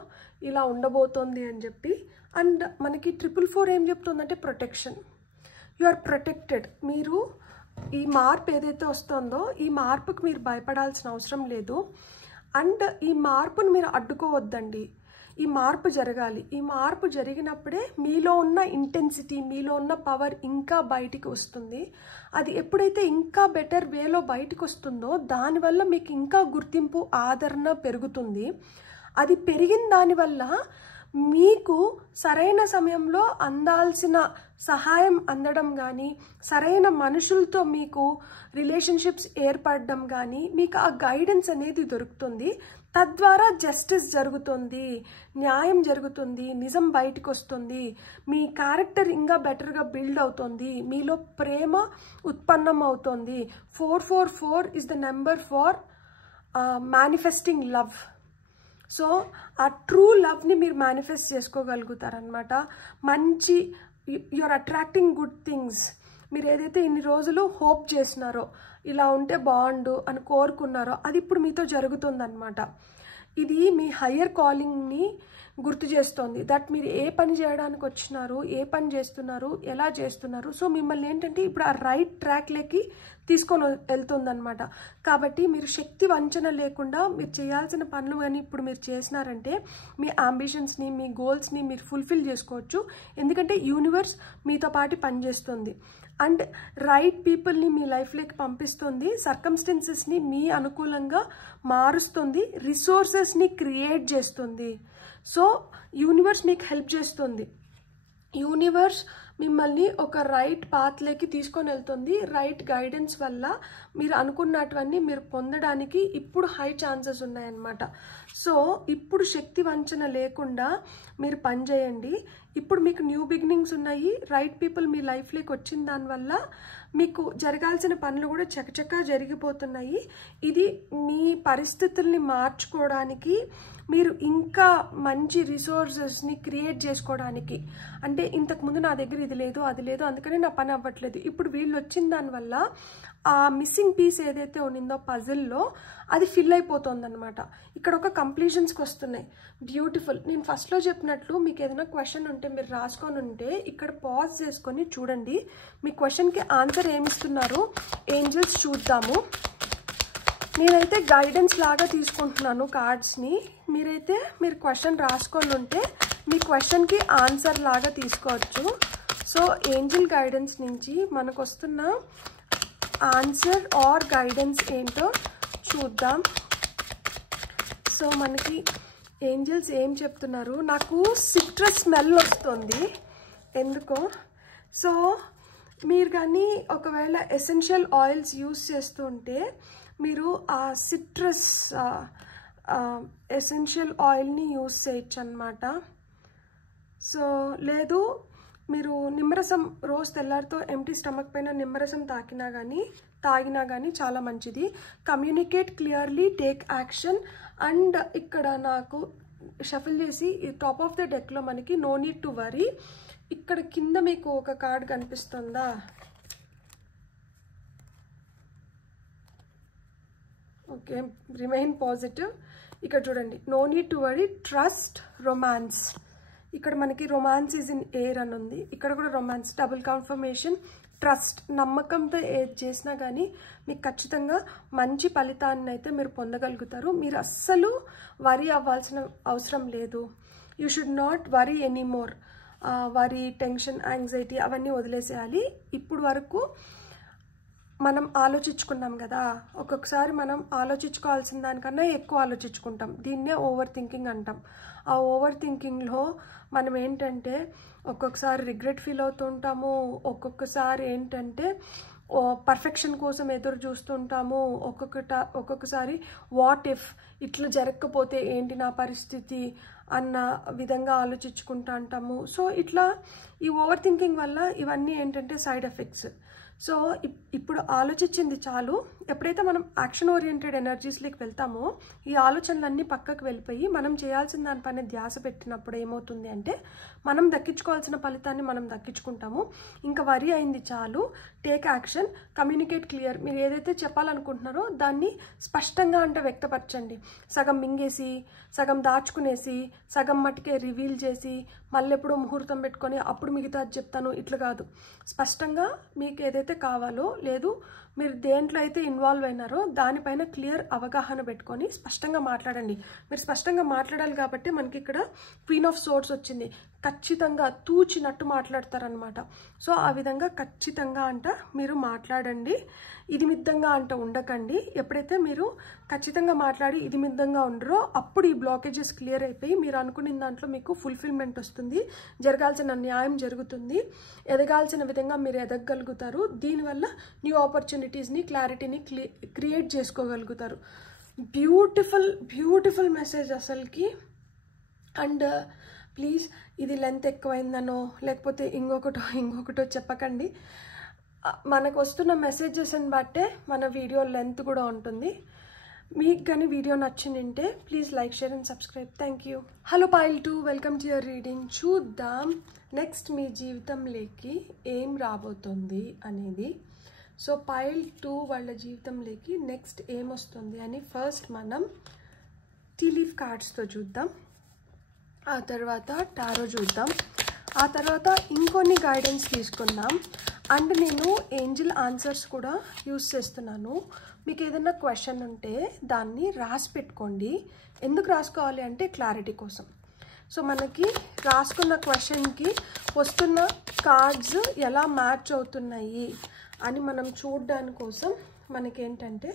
ఇలా ఉండబోతోంది అని చెప్పి. అండ్ మనకి 444 ఏం చెప్తుందంటే ప్రొటెక్షన్. You are protected. మీరు ఈ మార్పు ఏదైతే వస్తుందో ఈ మార్పుకి మీరు భయపడాల్సిన అవసరం లేదు. అండ్ ఈ మార్పును మీరు అడ్డుకోవద్దండి. ఈ మార్పు జరగాలి. ఈ మార్పు జరిగినప్పుడే మీలో ఉన్న ఇంటెన్సిటీ, మీలో ఉన్న పవర్ ఇంకా బయటికి వస్తుంది. అది ఎప్పుడైతే ఇంకా బెటర్ వేలో బయటికి వస్తుందో దానివల్ల మీకు ఇంకా గుర్తింపు, ఆదరణ పెరుగుతుంది. అది పెరిగిన దానివల్ల మీకు సరైన సమయంలో అందాల్సిన సహాయం అందడం కానీ, సరైన మనుషులతో మీకు రిలేషన్షిప్స్ ఏర్పడడం కానీ, మీకు ఆ గైడెన్స్ అనేది దొరుకుతుంది. తద్వారా జస్టిస్ జరుగుతుంది, న్యాయం జరుగుతుంది, నిజం బయటకు వస్తుంది, మీ క్యారెక్టర్ ఇంకా బెటర్గా బిల్డ్ అవుతుంది, మీలో ప్రేమ ఉత్పన్నం అవుతుంది. 444 is the number for manifesting love. So ఆ ట్రూ లవ్ని మీరు మేనిఫెస్ట్ చేసుకోగలుగుతారనమాట. మంచి you are attracting good things. మీరు ఏదైతే ఇన్ని రోజులు హోప్ చేస్తున్నారో, ఇలా ఉంటే బాగుండు అని కోరుకున్నారో, అది ఇప్పుడు మీతో జరుగుతుందన్నమాట. ఇది మీ హయ్యర్ కాలింగ్ని గుర్తు చేస్తుంది. దట్ మీరు ఏ పని చేయడానికి వచ్చినారు, ఏ పని చేస్తున్నారు, ఎలా చేస్తున్నారు. సో మిమ్మల్ని ఏంటంటే ఇప్పుడు ఆ రైట్ ట్రాక్లోకి తీసుకొని వెళ్తుందనమాట. కాబట్టి మీరు శక్తి వంచన లేకుండా మీరు చేయాల్సిన పనులు కానీ ఇప్పుడు మీరు చేసినారంటే మీ అంబిషన్స్ని, మీ గోల్స్ని మీరు ఫుల్ఫిల్ చేసుకోవచ్చు. ఎందుకంటే యూనివర్స్ మీతో పాటు పనిచేస్తుంది. అండ్ రైట్ పీపుల్ని మీ లైఫ్లోకి పంపిస్తుంది, సర్కమ్స్టెన్సెస్ని మీ అనుకూలంగా మారుస్తుంది, రిసోర్సెస్ని క్రియేట్ చేస్తుంది. సో యూనివర్స్ మీకు హెల్ప్ చేస్తుంది. యూనివర్స్ మిమ్మల్ని ఒక రైట్ పాత్లోకి తీసుకొని వెళ్తుంది. రైట్ గైడెన్స్ వల్ల మీరు అనుకున్నటువన్నీ మీరు పొందడానికి ఇప్పుడు హై ఛాన్సెస్ ఉన్నాయన్నమాట. సో ఇప్పుడు శక్తి వంచన లేకుండా మీరు పనిచేయండి. ఇప్పుడు మీకు న్యూ బిగినింగ్స్ ఉన్నాయి. రైట్ పీపుల్ మీ లైఫ్లోకి వచ్చిన దానివల్ల మీకు జరగాల్సిన పనులు కూడా చకచకా జరిగిపోతున్నాయి. ఇది మీ పరిస్థితుల్ని మార్చుకోవడానికి, మీరు ఇంకా మంచి రిసోర్సెస్ని క్రియేట్ చేసుకోవడానికి. అంటే ఇంతకుముందు నా దగ్గర ఇది లేదు, అది లేదు, అందుకని నా పని అవ్వట్లేదు. ఇప్పుడు వీళ్ళు వచ్చిన దానివల్ల ఆ మిస్సింగ్ పీస్ ఏదైతే ఉన్నిందో పజిల్లో అది ఫిల్ అయిపోతుంది అనమాట. ఇక్కడ ఒక కంప్లీషన్స్కి వస్తున్నాయి. బ్యూటిఫుల్. నేను ఫస్ట్లో చెప్పినట్లు మీకు ఏదైనా క్వశ్చన్ ఉంటే మీరు రాసుకొని ఉంటే ఇక్కడ పాజ్ చేసుకొని చూడండి. మీ క్వశ్చన్కి ఆన్సర్ ఏమిస్తున్నారు ఏంజల్స్ చూద్దాము. నేనైతే గైడెన్స్ లాగా తీసుకుంటున్నాను కార్డ్స్ని. మీరు క్వశ్చన్ రాసుకొని ఉంటే మీ క్వశ్చన్కి ఆన్సర్ లాగా తీసుకోవచ్చు. సో ఏంజల్ గైడెన్స్ నుంచి మనకు వస్తున్న ఆన్సర్ ఆర్ గైడెన్స్ ఏంటో చూద్దాం. సో మనకి ఏంజల్స్ ఏం చెప్తున్నారు. నాకు సిట్రస్ స్మెల్ వస్తుంది ఎందుకో. సో మీరు కానీ ఒకవేళ ఎసెన్షియల్ ఆయిల్స్ యూస్ చేస్తుంటే మీరు ఆ సిట్రస్ ఎసెన్షియల్ ఆయిల్ని యూస్ చేయొచ్చు అన్నమాట. సో లేదు మీరు నిమ్మరసం రోజు తెల్లారితో ఎంటీ స్టమక్ పైన నిమ్మరసం తాగినా కానీ చాలా మంచిది. Communicate clearly, take action. And ఇక్కడ నాకు షఫిల్ చేసి టాప్ ఆఫ్ ద డెక్లో మనకి నో నీడ్ టు వరీ. ఇక్కడ కింద మీకు ఒక కార్డ్ కనిపిస్తుందా? Okay, remain positive. ఇక్కడ చూడండి, no need to worry, trust, romance. ఇక్కడ మనకి రొమాన్స్ ఈజ్ ఇన్ ఎయిర్ అని ఉంది. ఇక్కడ కూడా రొమాన్స్, డబుల్ కన్ఫర్మేషన్, ట్రస్ట్. నమ్మకంతో ఏది చేసినా కానీ మీకు ఖచ్చితంగా మంచి ఫలితాన్ని అయితే మీరు పొందగలుగుతారు. మీరు అస్సలు వరీ అవ్వాల్సిన అవసరం లేదు. You should not worry anymore. Worry, tension, anxiety అవన్నీ వదిలేసేయాలి. ఇప్పుడు వరకు మనం ఆలోచించుకున్నాం కదా, ఒక్కొక్కసారి మనం ఆలోచించుకోవాల్సిన దానికన్నా ఎక్కువ ఆలోచించుకుంటాం. దీన్నే ఓవర్ థింకింగ్ అంటాం. ఆ ఓవర్ థింకింగ్లో మనం ఏంటంటే ఒక్కొక్కసారి రిగ్రెట్ ఫీల్ అవుతుంటాము, ఒక్కొక్కసారి ఏంటంటే పర్ఫెక్షన్ కోసం ఎదురు చూస్తుంటాము, ఒక్కొక్కసారి వాట్ ఇఫ్ ఇట్లా జరగకపోతే ఏంటి నా పరిస్థితి అన్న విధంగా ఆలోచించుకుంటూ ఉంటాము. సో ఇట్లా ఈ ఓవర్ థింకింగ్ వల్ల ఇవన్నీ ఏంటంటే సైడ్ ఎఫెక్ట్స్. సో ఇప్పుడు ఆలోచించింది చాలు. ఎప్పుడైతే మనం యాక్షన్ ఓరియంటెడ్ ఎనర్జీస్లోకి వెళ్తామో ఈ ఆలోచనలన్నీ పక్కకు వెళ్ళిపోయి మనం చేయాల్సిన దానిపైన ధ్యాస పెట్టినప్పుడు ఏమవుతుంది అంటే మనం దక్కించుకోవాల్సిన ఫలితాన్ని మనం దక్కించుకుంటాము. ఇంకా వరి అయింది చాలు. Take action, communicate clear. మీరు ఏదైతే చెప్పాలనుకుంటున్నారో దాన్ని స్పష్టంగా అంటే వ్యక్తపరచండి. సగం మింగేసి, సగం దాచుకునేసి, సగం మట్టుకే రివీల్ చేసి, మళ్ళీ ఎప్పుడో ముహూర్తం పెట్టుకొని అప్పుడు మిగతా చెప్తాను ఇట్లా కాదు. స్పష్టంగా మీకు ఏదైతే కావాలో, లేదు మీరు దేంట్లో అయితే ఇన్వాల్వ్ అయినారో దానిపైన క్లియర్ అవగాహన పెట్టుకొని స్పష్టంగా మాట్లాడండి. మీరు స్పష్టంగా మాట్లాడాలి కాబట్టి మనకి ఇక్కడ క్వీన్ ఆఫ్ సోర్డ్స్ వచ్చింది. ఖచ్చితంగా తూచినట్టు మాట్లాడతారనమాట. సో ఆ విధంగా ఖచ్చితంగా అంట మీరు మాట్లాడండి. ఇది మిద్దంగా అంట ఉండకండి. ఎప్పుడైతే మీరు ఖచ్చితంగా మాట్లాడి ఇది మిద్దంగా ఉండరో అప్పుడు ఈ బ్లాకేజెస్ క్లియర్ అయిపోయి మీరు అనుకున్న దాంట్లో మీకు ఫుల్ఫిల్మెంట్ వస్తుంది, జరగాల్సిన న్యాయం జరుగుతుంది, ఎదగాల్సిన విధంగా మీరు ఎదగగలుగుతారు. దీనివల్ల న్యూ ఆపర్చునిటీస్ని, క్లారిటీని క్రియేట్ చేసుకోగలుగుతారు. బ్యూటిఫుల్ బ్యూటిఫుల్ మెసేజ్ అసలుకి. అండ్ ప్లీజ్ ఇది లెంత్ ఎక్కువైందనో లేకపోతే ఇంకొకటో చెప్పకండి. మనకు వస్తున్న మెసేజెస్ని బట్టే మన వీడియో లెంత్ కూడా ఉంటుంది. మీకు కానీ వీడియో నచ్చిందంటే please like, share and subscribe. Thank you. Hello pile 2, welcome to your reading. చూద్దాం నెక్స్ట్ మీ జీవితంలోకి ఏం రాబోతుంది అనేది. సో పైల్ 2 వాళ్ళ జీవితంలోకి నెక్స్ట్ ఏమొస్తుంది అని ఫస్ట్ మనం టీ లీఫ్ కార్డ్స్తో చూద్దాం. ఆ తర్వాత టారో చూద్దాం. ఆ తర్వాత ఇంకొన్ని గైడెన్స్ తీసుకుందాం. అండ్ నేను ఏంజిల్ ఆన్సర్స్ కూడా యూస్ చేస్తున్నాను. మీకు ఏదైనా క్వశ్చన్ ఉంటే దాన్ని రాసి పెట్టుకోండి. ఎందుకు రాసుకోవాలి అంటే క్లారిటీ కోసం. సో మనకి రాసుకున్న క్వశ్చన్కి వస్తున్న కార్డ్స్ ఎలా మ్యాచ్ అవుతున్నాయి అని మనం చూడడానికి కోసం మనకేంటంటే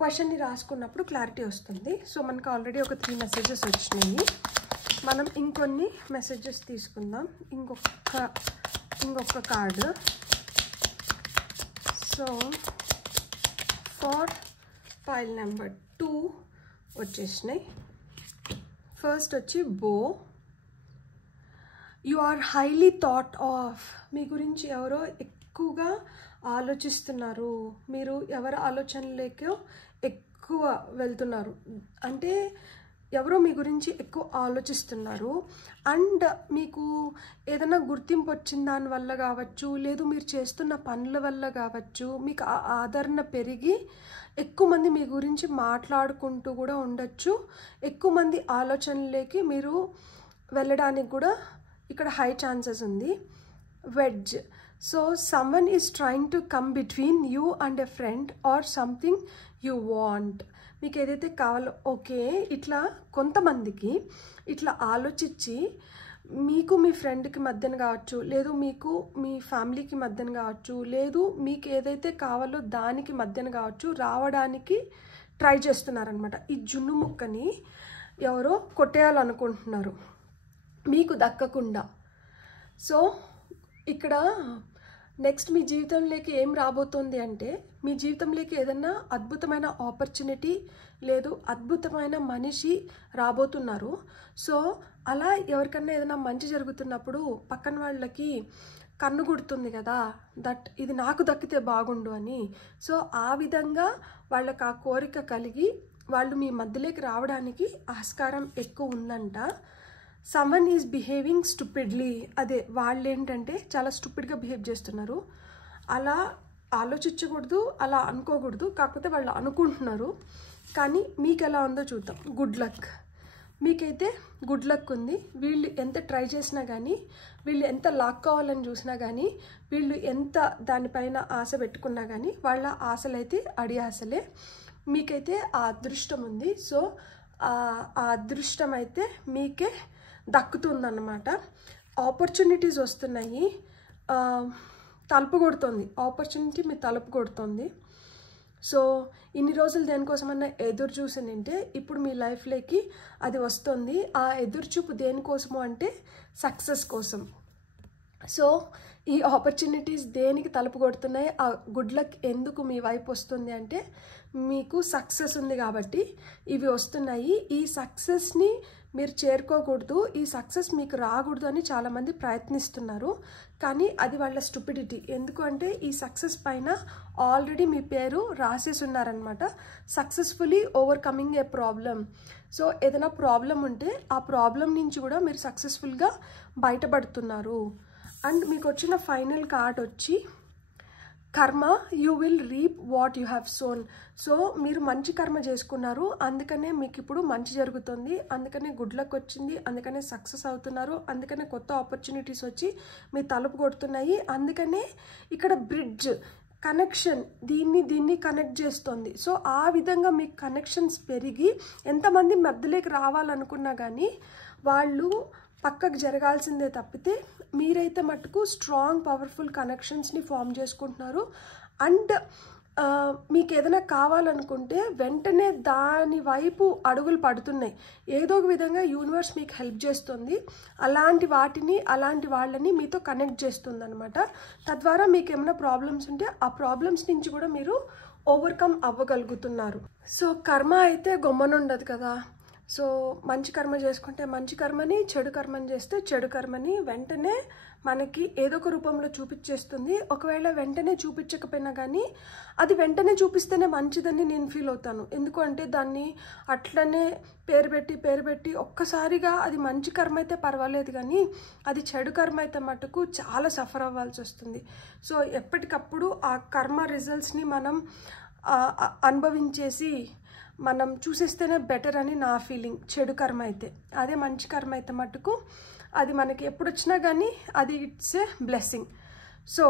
క్వశ్చన్ని రాసుకున్నప్పుడు క్లారిటీ వస్తుంది. సో మనకు ఆల్రెడీ ఒక 3 మెసేజెస్ వచ్చినాయి. మనం ఇంకొన్ని మెసేజెస్ తీసుకుందాం. ఇంకొక card. So for pile number 2 వచ్చేసినాయి. ఫస్ట్ వచ్చి bow. You are highly thought of. మీ గురించి ఎవరో ఎక్కువగా ఆలోచిస్తున్నారు. మీరు ఎవరి ఆలోచనలేకో ఎక్కువ వెళ్తున్నారు. అంటే ఎవరో మీ గురించి ఎక్కువ ఆలోచిస్తున్నారు. అండ్ మీకు ఏదైనా గుర్తింపు వచ్చిన దానివల్ల కావచ్చు, లేదు మీరు చేస్తున్న పనుల వల్ల కావచ్చు, మీకు ఆదరణ పెరిగి ఎక్కువ మంది మీ గురించి మాట్లాడుకుంటూ కూడా ఉండొచ్చు. ఎక్కువ మంది ఆలోచనలేకి మీరు వెళ్ళడానికి కూడా ఇక్కడ హై ఛాన్సెస్ ఉంది. Wedge. So someone is trying to come between you and a friend or something you want. మీకు ఏదైతే కావాలో ఓకే. ఇట్లా కొంతమందికి ఇట్లా ఆలోచించి మీకు మీ ఫ్రెండ్కి మధ్యన కావచ్చు, లేదు మీకు మీ ఫ్యామిలీకి మధ్యన కావచ్చు, లేదు మీకు ఏదైతే కావాలో దానికి మధ్యన కావచ్చు రావడానికి ట్రై చేస్తున్నారనమాట. ఈ జున్ను ముక్కని ఎవరో కొట్టేయాలనుకుంటున్నారు మీకు దక్కకుండా. సో ఇక్కడ నెక్స్ట్ మీ జీవితంలోకి ఏం రాబోతుంది అంటే మీ జీవితంలోకి ఏదన్నా అద్భుతమైన ఆపర్చునిటీ, లేదు అద్భుతమైన మనిషి రాబోతున్నారు. సో అలా ఎవరికన్నా ఏదైనా మంచి జరుగుతున్నప్పుడు పక్కన వాళ్ళకి కన్ను గుర్తుంది కదా, దట్ ఇది నాకు దక్కితే బాగుండు అని. సో ఆ విధంగా వాళ్ళకి ఆ కోరిక కలిగి వాళ్ళు మీ మధ్యలోకి రావడానికి ఆస్కారం ఎక్కువ ఉందంట. Someone is behaving stupidly. అదే వాళ్ళు ఏంటంటే చాలా స్టూపిడ్గా బిహేవ్ చేస్తున్నారు. అలా ఆలోచించకూడదు, అలా అనుకోకూడదు. కాకపోతే వాళ్ళు అనుకుంటున్నారు. కానీ మీకు ఎలా ఉందో చూద్దాం. Good luck. మీకైతే గుడ్ లక్ ఉంది. వీళ్ళు ఎంత ట్రై చేసినా కానీ, వీళ్ళు ఎంత లాక్కోవాలని చూసినా కానీ, వీళ్ళు ఎంత దానిపైన ఆశ పెట్టుకున్నా కానీ వాళ్ళ ఆశలైతే అడి ఆశలే. మీకైతే ఆ అదృష్టం ఉంది. సో ఆ అదృష్టం అయితే మీకే దక్కుతుందన్నమాట. ఆపర్చునిటీస్ వస్తున్నాయి. తలుపు కొడుతుంది ఆపర్చునిటీ, మీ తలుపు కొడుతుంది. సో ఇన్ని రోజులు దేనికోసమన్నా ఎదురు చూసినంటే ఇప్పుడు మీ లైఫ్లోకి అది వస్తుంది. ఆ ఎదురు చూపు దేనికోసము అంటే సక్సెస్ కోసం. సో ఈ ఆపర్చునిటీస్ దేనికి తలుపు కొడుతున్నాయి, ఆ గుడ్ లక్ ఎందుకు మీ వైపు వస్తుంది అంటే మీకు సక్సెస్ ఉంది కాబట్టి ఇవి వస్తున్నాయి. ఈ సక్సెస్ని మీరు చేరుకోకూడదు, ఈ సక్సెస్ మీకు రాకూడదు అని చాలామంది ప్రయత్నిస్తున్నారు. కానీ అది వాళ్ళ స్టూపిడిటీ. ఎందుకు అంటే ఈ సక్సెస్ పైన ఆల్రెడీ మీ పేరు రాసేసి ఉన్నారనమాట, సక్సెస్ఫుల్లీ ఓవర్కమింగ్ ఏ ప్రాబ్లం. సో ఏదైనా ప్రాబ్లం ఉంటే ఆ ప్రాబ్లం నుంచి కూడా మీరు సక్సెస్ఫుల్గా బయటపడుతున్నారు. అండ్ మీకు వచ్చిన ఫైనల్ కార్డ్ వచ్చి కర్మ, you will reap what you have sown. So మీరు మంచి కర్మ చేసుకున్నారు, అందుకనే మీకు ఇప్పుడు మంచి జరుగుతుంది, అందుకనే గుడ్ లక్ వచ్చింది, అందుకనే సక్సెస్ అవుతున్నారు, అందుకనే కొత్త ఆపర్చునిటీస్ వచ్చి మీ తలుపు కొడుతున్నాయి. అందుకనే ఇక్కడ బ్రిడ్జ్ కనెక్షన్ దీన్ని కనెక్ట్ చేస్తుంది. సో ఆ విధంగా మీకు కనెక్షన్స్ పెరిగి ఎంతమంది మధ్యలోకి రావాలనుకున్నా కానీ వాళ్ళు పక్కకు జరగాల్సిందే తప్పితే మీరైతే మటుకు స్ట్రాంగ్ పవర్ఫుల్ కనెక్షన్స్ని ఫామ్ చేసుకుంటున్నారు. అండ్ మీకు ఏదైనా కావాలనుకుంటే వెంటనే దాని వైపు అడుగులు పడుతున్నాయి. ఏదో ఒక విధంగా యూనివర్స్ మీకు హెల్ప్ చేస్తుంది, అలాంటి వాటిని అలాంటి వాళ్ళని మీతో కనెక్ట్ చేస్తుంది అనమాట. తద్వారా మీకు ఏమైనా ప్రాబ్లమ్స్ ఉంటే ఆ ప్రాబ్లమ్స్ నుంచి కూడా మీరు ఓవర్కమ్ అవ్వగలుగుతున్నారు. సో కర్మ అయితే గొమ్మనుండదు కదా. సో మంచి కర్మ చేసుకుంటే మంచి కర్మని, చెడు కర్మని చేస్తే చెడు కర్మని వెంటనే మనకి ఏదో ఒక రూపంలో చూపించేస్తుంది. ఒకవేళ వెంటనే చూపించకపోయినా కానీ అది వెంటనే చూపిస్తేనే మంచిదని నేను ఫీల్ అవుతాను. ఎందుకు అంటే దాన్ని అట్లనే పేరు పెట్టి ఒక్కసారిగా అది మంచి కర్మ అయితే పర్వాలేదు, కానీ అది చెడు కర్మ అయితే మటుకు చాలా సఫర్ అవ్వాల్సి వస్తుంది. సో ఎప్పటికప్పుడు ఆ కర్మ రిజల్ట్స్ని మనం అనుభవించేసి మనం చూసేస్తేనే బెటర్ అని నా ఫీలింగ్. చెడు కర్మ అయితే, అదే మంచి కర్మ అయితే మటుకు అది మనకి ఎప్పుడు వచ్చినా కానీ అది ఇట్స్ ఏ బ్లెస్సింగ్. సో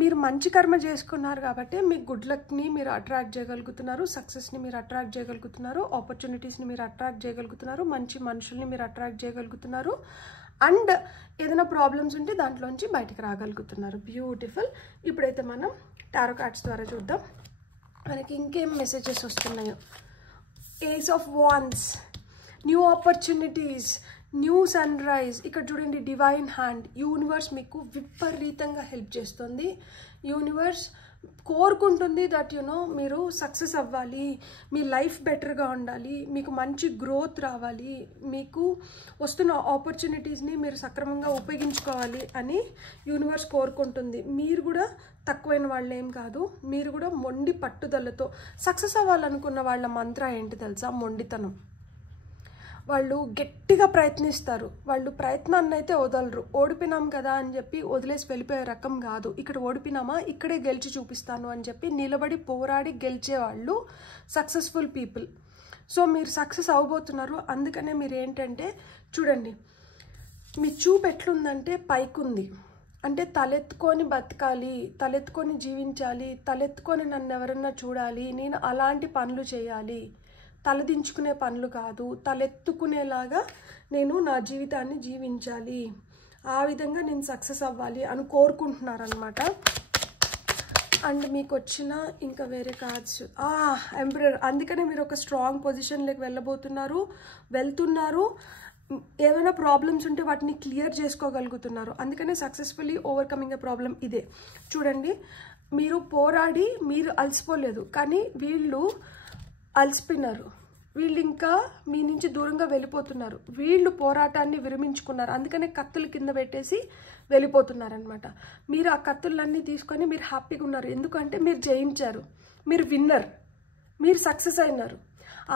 మీరు మంచి కర్మ చేసుకున్నారు కాబట్టి మీ గుడ్ లక్ని మీరు అట్రాక్ట్ చేయగలుగుతున్నారు, సక్సెస్ని మీరు అట్రాక్ట్ చేయగలుగుతున్నారు, ఆపర్చునిటీస్ని మీరు అట్రాక్ట్ చేయగలుగుతున్నారు, మంచి మనుషుల్ని మీరు అట్రాక్ట్ చేయగలుగుతున్నారు, అండ్ ఏదైనా ప్రాబ్లమ్స్ ఉంటే దాంట్లోంచి బయటకు రాగలుగుతున్నారు. బ్యూటిఫుల్. ఇప్పుడైతే మనం టారో కార్డ్స్ ద్వారా చూద్దాం మనకి ఇంకేం మెసేజెస్ వస్తున్నాయో. Ace of wands, new opportunities, new sunrise. ఇక్కడ చూడండి డివైన్ హ్యాండ్. యూనివర్స్ మీకు విపరీతంగా హెల్ప్ చేస్తుంది. యూనివర్స్ కోరుకుంటుంది దట్ మీరు సక్సెస్ అవ్వాలి, మీ లైఫ్ బెటర్గా ఉండాలి, మీకు మంచి గ్రోత్ రావాలి, మీకు వస్తున్న ఆపర్చునిటీస్ని మీరు సక్రమంగా ఉపయోగించుకోవాలి అని యూనివర్స్ కోరుకుంటుంది. మీరు కూడా తక్కువైన వాళ్ళు ఏం కాదు, మీరు కూడా మొండి పట్టుదలతో సక్సెస్ అవ్వాలనుకున్న వాళ్ళ మంత్ర ఏంటి తెలుసా? మొండితనం. వాళ్ళు గట్టిగా ప్రయత్నిస్తారు, వాళ్ళు ప్రయత్నాన్ని అయితే వదలరు. ఓడిపోయినాం కదా అని చెప్పి వదిలేసి వెళ్ళిపోయే రకం కాదు. ఇక్కడ ఓడిపోయినామా ఇక్కడే గెలిచి చూపిస్తాను అని చెప్పి నిలబడి పోరాడి గెలిచేవాళ్ళు సక్సెస్ఫుల్ పీపుల్. సో మీరు సక్సెస్ అవ్వబోతున్నారు. అందుకనే మీరు ఏంటంటే చూడండి, మీ చూపు ఎట్లుందంటే పైకుంది, అంటే తలెత్తుకొని బతకాలి, తలెత్తుకొని జీవించాలి, తలెత్తుకొని నన్ను ఎవరన్నా చూడాలి, నేను అలాంటి పనులు చేయాలి, తలదించుకునే పనులు కాదు, తలెత్తుకునేలాగా నేను నా జీవితాన్ని జీవించాలి, ఆ విధంగా నేను సక్సెస్ అవ్వాలి అని కోరుకుంటున్నారనమాట. అండ్ మీకు వచ్చిన ఇంకా వేరే కార్డ్స్ ఎంపరర్. అందుకనే మీరు ఒక స్ట్రాంగ్ పొజిషన్లోకి వెళ్తున్నారు. ఏమైనా ప్రాబ్లమ్స్ ఉంటే వాటిని క్లియర్ చేసుకోగలుగుతున్నారు. అందుకనే సక్సెస్ఫుల్లీ ఓవర్కమింగ్ ఏ ప్రాబ్లం ఇదే. చూడండి, మీరు పోరాడి మీరు అలసిపోలేదు, కానీ వీళ్ళు అలసిపోయినారు, వీళ్ళు ఇంకా మీ నుంచి దూరంగా వెళ్ళిపోతున్నారు. వీళ్ళు పోరాటాన్ని విరమించుకున్నారు, అందుకనే కత్తులు కింద పెట్టేసి వెళ్ళిపోతున్నారనమాట. మీరు ఆ కత్తులన్నీ తీసుకొని మీరు హ్యాపీగా ఉన్నారు, ఎందుకంటే మీరు జయించారు, మీరు విన్నర్, మీరు సక్సెస్ అయినారు.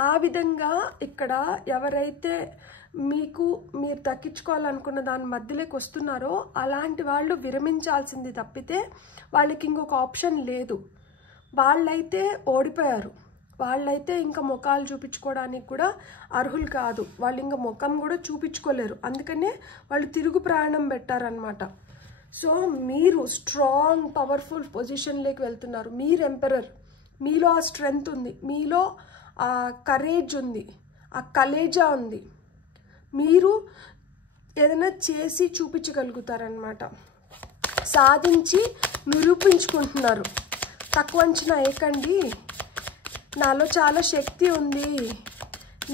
ఆ విధంగా ఇక్కడ ఎవరైతే మీరు దక్కించుకోవాలనుకున్న దాని మధ్యలోకి వస్తున్నారో అలాంటి వాళ్ళు విరమించాల్సింది తప్పితే వాళ్ళకి ఇంకొక ఆప్షన్ లేదు. వాళ్ళైతే ఓడిపోయారు, వాళ్ళైతే ఇంకా ముఖాలు చూపించుకోవడానికి కూడా అర్హులు కాదు, వాళ్ళు ఇంకా ముఖం కూడా చూపించుకోలేరు. అందుకనే వాళ్ళు తిరుగు ప్రయాణం పెట్టారనమాట. సో మీరు స్ట్రాంగ్ పవర్ఫుల్ పొజిషన్లోకి వెళ్తున్నారు. మీరు ఎంపరర్, మీలో ఆ స్ట్రెంగ్త్ ఉంది, మీలో ఆ కరేజ్ ఉంది, ఆ కలేజా ఉంది. మీరు ఏదైనా చేసి చూపించగలుగుతారనమాట, సాధించి నిరూపించుకుంటున్నారు. తక్కువ అంచనా ఏకండి, నాలో చాలా శక్తి ఉంది,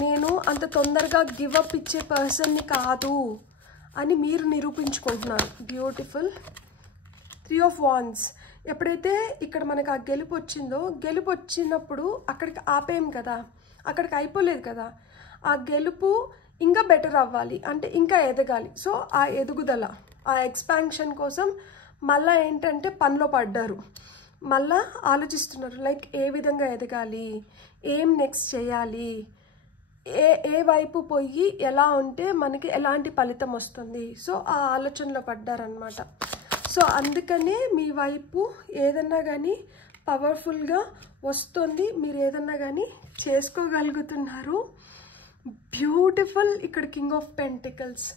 నేను అంత తొందరగా గివ్ అప్ ఇచ్చే పర్సన్ని కాదు అని మీరు నిరూపించుకుంటున్నారు. బ్యూటిఫుల్. 3 of Wands. ఎప్పుడైతే ఇక్కడ మనకు ఆ గెలుపు వచ్చిందో, గెలుపు వచ్చినప్పుడు అక్కడికి ఆపేయం కదా, అక్కడికి అయిపోలేదు కదా, ఆ గెలుపు ఇంకా బెటర్ అవ్వాలి, అంటే ఇంకా ఎదగాలి. సో ఆ ఎదుగుదల, ఆ ఎక్స్పాన్షన్ కోసం మళ్ళీ ఏంటంటే పనిలో పడ్డారు, మళ్ళా ఆలోచిస్తున్నారు. లైక్ ఏ విధంగా ఎదగాలి, ఏం నెక్స్ట్ చేయాలి, ఏ వైపు పోయి ఎలా ఉంటే మనకి ఎలాంటి ఫలితం వస్తుంది. సో ఆ ఆలోచనలో పడ్డారనమాట. సో అందుకనే మీ వైపు ఏదన్నా కానీ పవర్ఫుల్గా వస్తుంది, మీరు ఏదన్నా కానీ చేసుకోగలుగుతున్నారు. బ్యూటిఫుల్. ఇక్కడ కింగ్ ఆఫ్ పెంటికల్స్.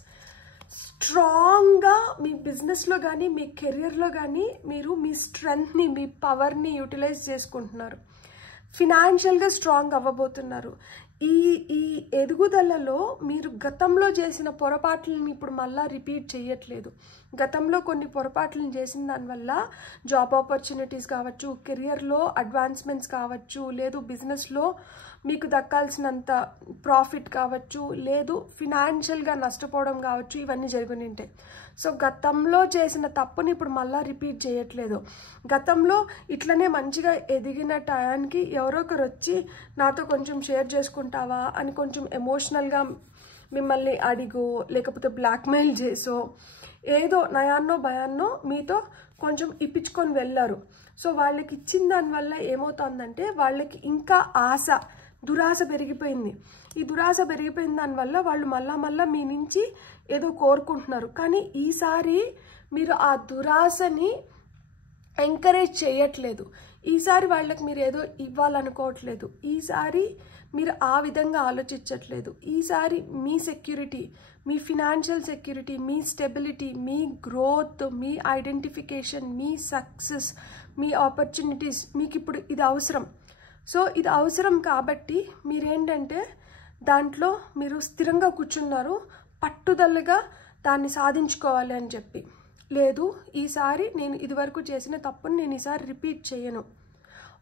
స్ట్రాంగ్గా మీ బిజినెస్లో కానీ మీ కెరియర్లో కానీ మీరు మీ స్ట్రెంగ్త్ని, మీ పవర్ని యూటిలైజ్ చేసుకుంటున్నారు. ఫినాన్షియల్గా స్ట్రాంగ్ అవ్వబోతున్నారు. ఈ ఎదుగుదలలో మీరు గతంలో చేసిన పొరపాట్లని ఇప్పుడు మళ్ళీ రిపీట్ చేయట్లేదు. గతంలో కొన్ని పొరపాట్లను చేసిన దానివల్ల జాబ్ ఆపర్చునిటీస్ కావచ్చు, కెరియర్లో అడ్వాన్స్మెంట్స్ కావచ్చు, లేదు బిజినెస్లో మీకు దక్కాల్సినంత ప్రాఫిట్ కావచ్చు, లేదు ఫినాన్షియల్గా నష్టపోవడం కావచ్చు, ఇవన్నీ జరుగుని ఉంటాయి. సో గతంలో చేసిన తప్పుని ఇప్పుడు మళ్ళీ రిపీట్ చేయట్లేదు. గతంలో ఇట్లనే మంచిగా ఎదిగిన టయానికి ఎవరో ఒకరు వచ్చి నాతో కొంచెం షేర్ చేసుకుంటావా అని కొంచెం ఎమోషనల్గా మిమ్మల్ని అడిగో, లేకపోతే బ్లాక్మెయిల్ చేసో, ఏదో నయాన్నో భయాన్నో మీతో కొంచెం ఇప్పించుకొని వెళ్ళారు. సో వాళ్ళకి ఇచ్చిన దానివల్ల ఏమవుతుందంటే వాళ్ళకి ఇంకా దురాశ పెరిగిపోయింది. ఈ దురాశ పెరిగిపోయిన దానివల్ల వాళ్ళు మళ్ళా మీ నుంచి ఏదో కోరుకుంటున్నారు. కానీ ఈసారి మీరు ఆ దురాశని ఎంకరేజ్ చేయట్లేదు. ఈసారి వాళ్ళకి మీరు ఏదో ఇవ్వాలనుకోవట్లేదు. ఈసారి మీరు ఆ విధంగా ఆలోచించట్లేదు. ఈసారి మీ సెక్యూరిటీ, మీ ఫినాన్షియల్ సెక్యూరిటీ, మీ స్టెబిలిటీ, మీ గ్రోత్, మీ ఐడెంటిఫికేషన్, మీ సక్సెస్, మీ ఆపర్చునిటీస్, మీకు ఇప్పుడు ఇది అవసరం. సో ఇది అవసరం కాబట్టి మీరేంటంటే దాంట్లో మీరు స్థిరంగా కూర్చున్నారు, పట్టుదలగా దాన్ని సాధించుకోవాలి అని చెప్పి. లేదు, ఈసారి నేను ఇదివరకు చేసిన తప్పుని నేను ఈసారి రిపీట్ చేయను.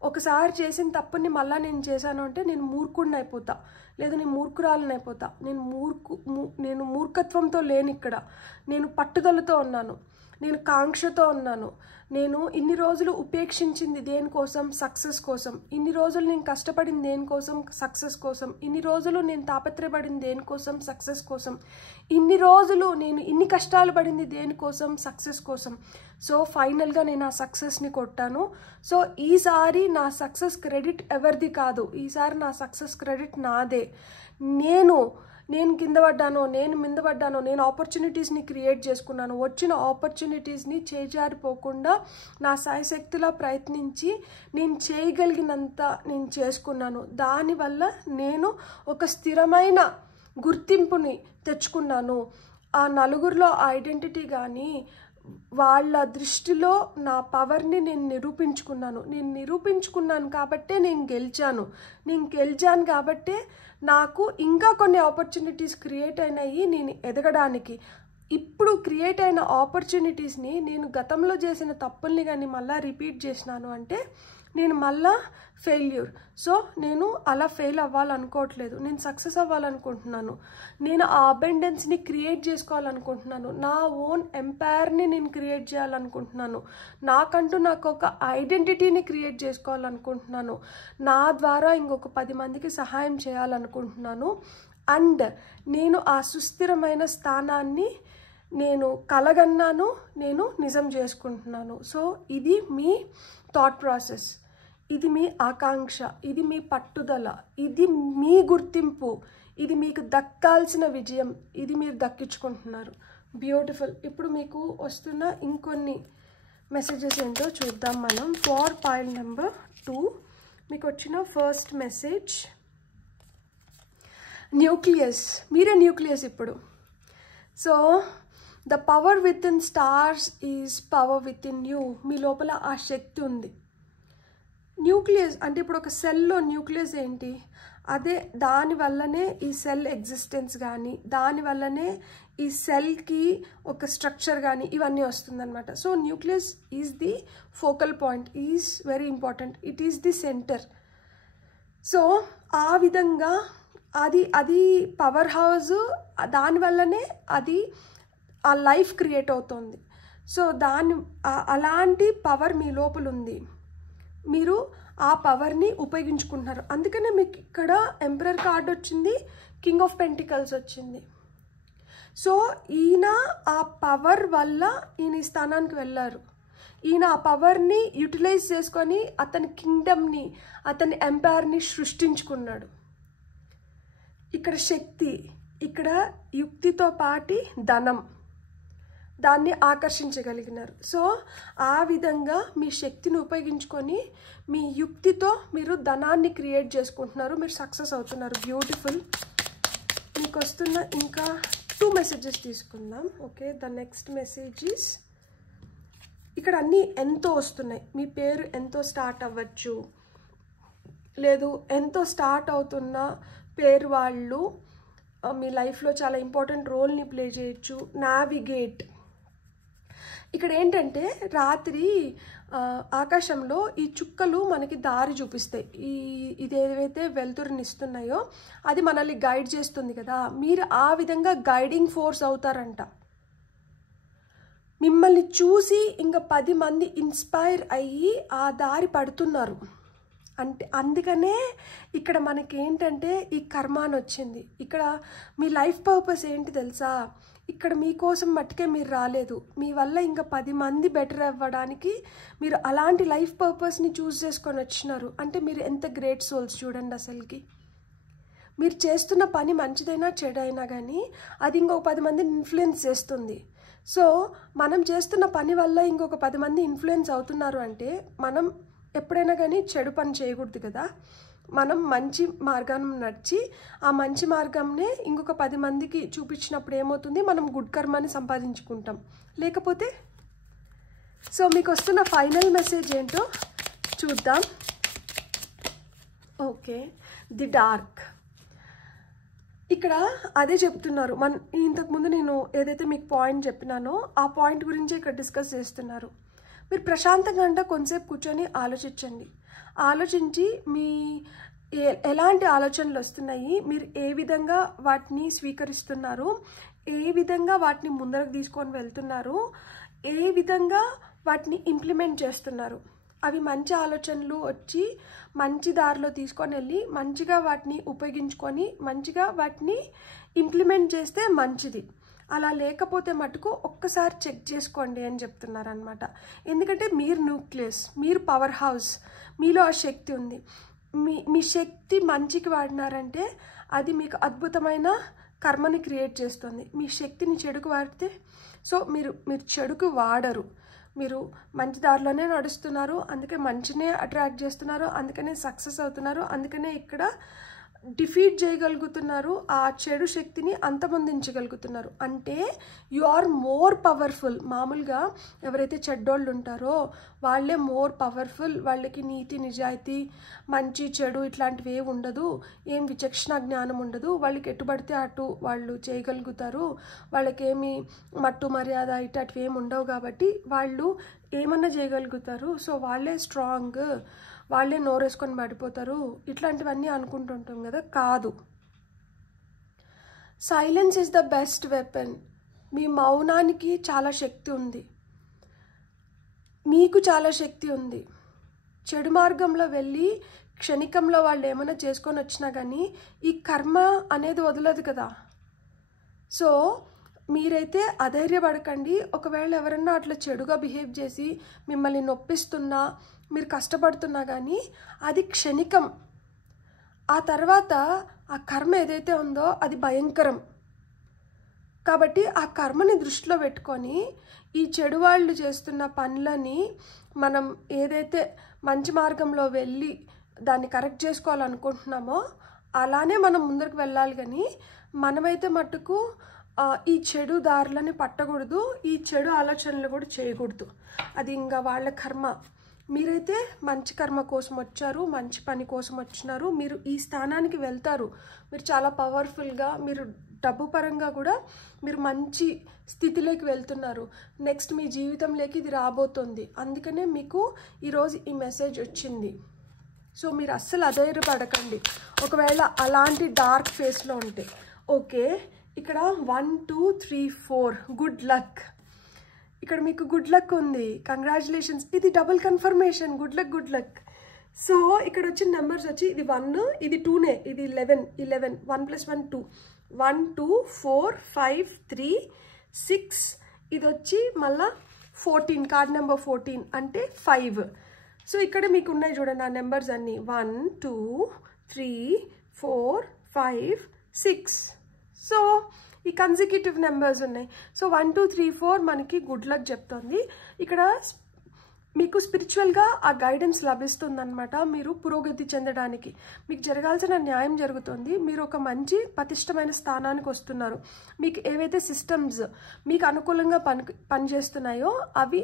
ఒకసారి చేసిన తప్పుని మళ్ళీ నేను చేశాను అంటే నేను మూర్ఖుడిని అయిపోతా, లేదు నేను మూర్ఖురాలని అయిపోతా. నేను మూర్ఖత్వంతో లేను ఇక్కడ. నేను పట్టుదలతో ఉన్నాను, నేను కాంక్షతో ఉన్నాను. నేను ఇన్ని రోజులు ఉపేక్షించింది దేనికోసం? సక్సెస్ కోసం. ఇన్ని రోజులు నేను కష్టపడింది దేనికోసం? సక్సెస్ కోసం. ఇన్ని రోజులు నేను తాపత్రయపడింది దేనికోసం? సక్సెస్ కోసం. ఇన్ని రోజులు నేను ఇన్ని కష్టాలు పడింది దేనికోసం? సక్సెస్ కోసం. సో ఫైనల్గా నేను ఆ సక్సెస్ని కొట్టాను. సో ఈసారి నా సక్సెస్ క్రెడిట్ ఎవరిది కాదు, ఈసారి నా సక్సెస్ క్రెడిట్ నాదే. నేను కింద పడ్డానో, నేను మీద పడ్డానో, నేను ఆపర్చునిటీస్ని క్రియేట్ చేసుకున్నాను. వచ్చిన ఆపర్చునిటీస్ని చేజారిపోకుండా నా సాయశక్తిలా ప్రయత్నించి నేను చేయగలిగినంత నేను చేసుకున్నాను. దానివల్ల నేను ఒక స్థిరమైన గుర్తింపుని తెచ్చుకున్నాను. ఆ నలుగురిలో ఐడెంటిటీ కానీ వాళ్ళ దృష్టిలో నా పవర్ని నేను నిరూపించుకున్నాను కాబట్టే నేను గెలిచాను కాబట్టే నాకు ఇంకా కొన్ని ఆపర్చునిటీస్ క్రియేట్ అయినాయి నేను ఎదగడానికి. ఇప్పుడు క్రియేట్ అయిన ఆపర్చునిటీస్ని నేను గతంలో చేసిన తప్పుల్ని కానీ మళ్ళీ రిపీట్ చేసినాను అంటే నేను మళ్ళా ఫెయిల్యూర్. సో నేను అలా ఫెయిల్ అవ్వాలనుకోవట్లేదు, నేను సక్సెస్ అవ్వాలనుకుంటున్నాను. నేను ఆ అబెండెన్స్ని క్రియేట్ చేసుకోవాలనుకుంటున్నాను. నా ఓన్ ఎంపైర్ని నేను క్రియేట్ చేయాలనుకుంటున్నాను. నాకు ఒక ఐడెంటిటీని క్రియేట్ చేసుకోవాలనుకుంటున్నాను. నా ద్వారా ఇంకొక 10 మందికి సహాయం చేయాలనుకుంటున్నాను. అండ్ నేను ఆ సుస్థిరమైన స్థానాన్ని నేను కలగన్నాను, నేను నిజం చేసుకుంటున్నాను. సో ఇది మీ థాట్ ప్రాసెస్, ఇది మీ ఆకాంక్ష, ఇది మీ పట్టుదల, ఇది మీ గుర్తింపు, ఇది మీకు దక్కాల్సిన విజయం, ఇది మీరు దక్కించుకుంటున్నారు. బ్యూటిఫుల్. ఇప్పుడు మీకు వస్తున్న ఇంకొన్ని మెసేజెస్ ఏంటో చూద్దాం మనం. ఫర్ పైల్ నెంబర్ 2 మీకు వచ్చిన ఫస్ట్ మెసేజ్, న్యూక్లియస్. మీరే న్యూక్లియస్ ఇప్పుడు. So the power within stars is power within you. మీ లోపల ఆ శక్తి ఉంది. న్యూక్లియస్ అంటే ఇప్పుడు ఒక సెల్లో న్యూక్లియస్ ఏంటి? అదే దానివల్లనే ఈ సెల్ ఎగ్జిస్టెన్స్ కానీ, దానివల్లనే ఈ సెల్కి ఒక స్ట్రక్చర్ కానీ ఇవన్నీ వస్తుందన్నమాట. So nucleus is the focal point, is very important, it is the centre. So ఆ విధంగా అది పవర్ హౌస్, దానివల్లనే అది ఆ లైఫ్ క్రియేట్ అవుతుంది. సో అలాంటి పవర్ మీ లోపల ఉంది, మీరు ఆ పవర్ని ఉపయోగించుకుంటున్నారు. అందుకనే మీకు ఇక్కడ ఎంపరర్ కార్డ్ వచ్చింది, కింగ్ ఆఫ్ పెంటికల్స్ వచ్చింది. సో ఈయన ఆ పవర్ వల్ల ఈయన ఈ స్థానానికి వెళ్ళారు. ఈయన ఆ పవర్ని యూటిలైజ్ చేసుకొని అతని కింగ్డమ్ని, అతని ఎంపైర్ని సృష్టించుకున్నాడు. ఇక్కడ శక్తి, ఇక్కడ యుక్తితో పాటి ధనం, దాన్ని ఆకర్షించగలిగినారు. సో ఆ విధంగా మీ శక్తిని ఉపయోగించుకొని మీ యుక్తితో మీరు ధనాన్ని క్రియేట్ చేసుకుంటున్నారు, మీరు సక్సెస్ అవుతున్నారు. బ్యూటిఫుల్. మీకు వస్తున్న ఇంకా 2 మెసేజెస్ తీసుకుందాం. Okay, the next message is, ఇక్కడ అన్నీ ఎంతో వస్తున్నాయి. మీ పేరు ఎంతో స్టార్ట్ అవ్వచ్చు, లేదు ఎంతో స్టార్ట్ అవుతున్న పేరు వాళ్ళు మీ లైఫ్లో చాలా ఇంపార్టెంట్ రోల్ని ప్లే చేయొచ్చు. నావిగేట్, ఇక్కడ ఏంటంటే రాత్రి ఆకాశంలో ఈ చుక్కలు మనకి దారి చూపిస్తాయి. ఇదేవైతే వెలుతురుని ఇస్తున్నాయో అది మనల్ని గైడ్ చేస్తుంది కదా, మీరు ఆ విధంగా గైడింగ్ ఫోర్స్ అవుతారంట. మిమ్మల్ని చూసి ఇంకా 10 మంది ఇన్స్పైర్ అయ్యి ఆ దారి పడుతున్నారు అంటే. అందుకనే ఇక్కడ మనకి ఏంటంటే ఈ కర్మ అని వచ్చింది. ఇక్కడ మీ లైఫ్ పర్పస్ ఏంటి తెలుసా, ఇక్కడ మీకోసం మట్టుకే మీరు రాలేదు, మీ వల్ల ఇంకా 10 మంది బెటర్ అవ్వడానికి మీరు అలాంటి లైఫ్ పర్పస్ని చూస్ చేసుకొని వచ్చినారు. అంటే మీరు ఎంత గ్రేట్ సోల్స్ చూడండి. అసలుకి మీరు చేస్తున్న పని మంచిదైనా చెడైనా కానీ అది ఇంకొక 10 మందిని ఇన్ఫ్లుయెన్స్ చేస్తుంది. సో మనం చేస్తున్న పని వల్ల ఇంకొక 10 మంది ఇన్ఫ్లుయెన్స్ అవుతున్నారు అంటే మనం ఎప్పుడైనా కానీ చెడు పని చేయకూడదు కదా. మనం మంచి మార్గాన్ని నడిచి ఆ మంచి మార్గంనే ఇంకొక 10 మందికి చూపించినప్పుడు ఏమవుతుంది, మనం గుడ్ కర్మాని సంపాదించుకుంటాం. లేకపోతే సో మీకు వస్తున్న ఫైనల్ మెసేజ్ ఏంటో చూద్దాం. Okay, the dark. ఇక్కడ అదే చెప్తున్నారు. ఇంతకుముందు నేను ఏదైతే మీకు పాయింట్ చెప్పినానో ఆ పాయింట్ గురించి ఇక్కడ డిస్కస్ చేస్తున్నారు. మీరు ప్రశాంతంగా అంటే కొంతసేపు కూర్చొని ఆలోచించండి. ఆలోచించి మీ ఎలాంటి ఆలోచనలు వస్తున్నాయి, మీరు ఏ విధంగా వాటిని స్వీకరిస్తున్నారు, ఏ విధంగా వాటిని ముందరకు తీసుకొని వెళ్తున్నారు, ఏ విధంగా వాటిని ఇంప్లిమెంట్ చేస్తున్నారు. అవి మంచి ఆలోచనలు వచ్చి మంచి దారిలో తీసుకొని వెళ్ళి మంచిగా వాటిని ఉపయోగించుకొని మంచిగా వాటిని ఇంప్లిమెంట్ చేస్తే మంచిది. అలా లేకపోతే మటుకు ఒక్కసారి చెక్ చేసుకోండి అని చెప్తున్నారనమాట. ఎందుకంటే మీరు న్యూక్లియస్, మీరు పవర్ హౌస్, మీలో ఆ శక్తి ఉంది. మీ శక్తి మంచికి వాడినారంటే అది మీకు అద్భుతమైన కర్మని క్రియేట్ చేస్తుంది. మీ శక్తిని చెడుకు వాడితే సో మీరు చెడుకు వాడరు, మీరు మంచి దారిలోనే నడుస్తున్నారు, అందుకే మంచినే అట్రాక్ట్ చేస్తున్నారు, అందుకనే సక్సెస్ అవుతున్నారు, అందుకనే ఇక్కడ డిఫీట్ చేయగలుగుతున్నారు, ఆ చెడు శక్తిని అంతమొందించగలుగుతున్నారు. అంటే యు ఆర్ మోర్ పవర్ఫుల్. మామూలుగా ఎవరైతే చెడ్డోళ్ళు ఉంటారో వాళ్ళే మోర్ పవర్ఫుల్. వాళ్ళకి నీతి నిజాయితీ మంచి చెడు ఇట్లాంటివి ఏమి ఉండదు, ఏం విచక్షణ జ్ఞానం ఉండదు, వాళ్ళకి ఎటుబడితే అటు వాళ్ళు చేయగలుగుతారు, వాళ్ళకేమి మట్టు మర్యాద ఇట్లాంటివి ఏమి ఉండవు కాబట్టి వాళ్ళు ఏమన్నా చేయగలుగుతారు. సో వాళ్ళే స్ట్రాంగ్, వాళ్ళే నోరేసుకొని పడిపోతారు, ఇట్లాంటివన్నీ అనుకుంటుంటాం కదా. కాదు, silence is the best weapon. మీ మౌనానికి చాలా శక్తి ఉంది, మీకు చాలా శక్తి ఉంది. చెడు మార్గంలో వెళ్ళి క్షణికంలో వాళ్ళు ఏమైనా చేసుకొని వచ్చినా కానీ ఈ కర్మ అనేది వదలదు కదా. సో మీరైతే అధైర్యపడకండి. ఒకవేళ ఎవరన్నా అట్లా చెడుగా బిహేవ్ చేసి మిమ్మల్ని నొప్పిస్తున్నా, మీరు కష్టపడుతున్నా కానీ అది క్షణికం. ఆ తర్వాత ఆ కర్మ ఏదైతే ఉందో అది భయంకరం. కాబట్టి ఆ కర్మని దృష్టిలో పెట్టుకొని ఈ చెడు వాళ్ళు చేస్తున్న పనులని మనం ఏదైతే మంచి మార్గంలో వెళ్ళి దాన్ని కరెక్ట్ చేసుకోవాలనుకుంటున్నామో అలానే మనం ముందరకు వెళ్ళాలి. కానీ మనమైతే మట్టుకు ఈ చెడు దారులని పట్టకూడదు, ఈ చెడు ఆలోచనలు కూడా చేయకూడదు. అది ఇంకా వాళ్ళ కర్మ. మీరైతే మంచి కర్మ కోసం వచ్చారు, మంచి పని కోసం వచ్చినారు, మీరు ఈ స్థానానికి వెళ్తారు. మీరు చాలా పవర్ఫుల్గా, మీరు డబ్బు పరంగా కూడా మీరు మంచి స్థితిలోకి వెళ్తున్నారు. నెక్స్ట్ మీ జీవితంలోకి ఇది రాబోతుంది. అందుకనే మీకు ఈరోజు ఈ మెసేజ్ వచ్చింది. సో మీరు అస్సలు అధైర్యపడకండి ఒకవేళ అలాంటి డార్క్ ఫేస్లో ఉంటే. ఓకే, ఇక్కడ 1 2 3 4 గుడ్ లక్. ఇక్కడ మీకు గుడ్ లక్ ఉంది, కంగ్రాచులేషన్స్. ఇది double confirmation, good luck good luck. So ఇక్కడ వచ్చిన నెంబర్స్ వచ్చి ఇది 1, ఇది 2నే, ఇది 11 11 1 + 1 2 1 2 4 5 3 6, ఇది వచ్చి మళ్ళా 14, కార్డ్ నెంబర్ 14 అంటే 5. సో ఇక్కడ మీకు ఉన్నాయి చూడండి ఆ నెంబర్స్ అన్నీ 1 2 3 4 5 6. సో ఈ కన్సిక్యూటివ్ నెంబర్స్ ఉన్నాయి. సో 1 2 3 4 మనకి గుడ్ లక్ చెప్తుంది. ఇక్కడ మీకు స్పిరిచువల్గా ఆ గైడెన్స్ లభిస్తుందన్నమాట. మీరు పురోగతి చెందడానికి మీకు జరగాల్సిన న్యాయం జరుగుతుంది. మీరు ఒక మంచి పటిష్టమైన స్థానానికి వస్తున్నారు. మీకు ఏవైతే సిస్టమ్స్ మీకు అనుకూలంగా పనిచేస్తున్నాయో అవి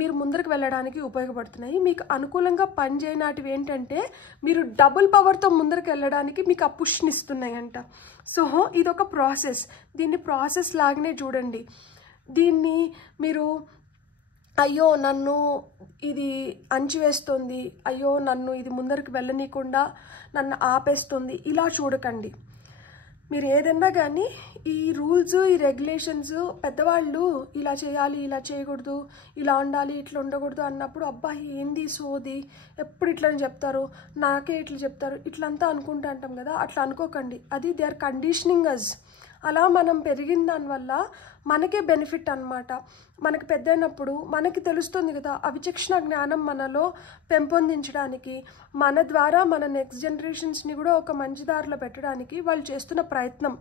మీరు ముందరకు వెళ్ళడానికి ఉపయోగపడుతున్నాయి. మీకు అనుకూలంగా పనిచేయనాటివి ఏంటంటే మీరు డబుల్ పవర్తో ముందరకు వెళ్ళడానికి మీకు ఆ పుష్ని ఇస్తున్నాయంట. సో ఇదొక ప్రాసెస్, దీన్ని ప్రాసెస్ లాగానే చూడండి. దీన్ని మీరు అయ్యో నన్ను ఇది అంచివేస్తుంది, అయ్యో నన్ను ఇది ముందరికి వెళ్ళనీయకుండా నన్ను ఆపేస్తుంది, ఇలా చూడకండి. మీరు ఏదన్నా కానీ ఈ రూల్స్ ఈ రెగ్యులేషన్స్ పెద్దవాళ్ళు ఇలా చేయాలి, ఇలా చేయకూడదు, ఇలా ఉండాలి, ఇట్లా ఉండకూడదు అన్నప్పుడు అబ్బా ఏంది సోది, ఎప్పుడు ఇట్లని చెప్తారు, నాకే ఇట్లా చెప్తారు, ఇట్లంతా అనుకుంటూ అంటాం కదా. అట్లా అనుకోకండి. అది దే ఆర్ కండిషనింగ్ అస్. అలా మనం పెరిగిన దానివల్ల మనకే బెనిఫిట్ అన్నమాట. మనకి పెద్దయినప్పుడు మనకి తెలుస్తుంది కదా, అవిచక్షణ జ్ఞానం మనలో పెంపొందించడానికి, మన ద్వారా మన నెక్స్ట్ జనరేషన్స్ని కూడా ఒక మంచి దారిలో పెట్టడానికి వాళ్ళు చేస్తున్న ప్రయత్నం.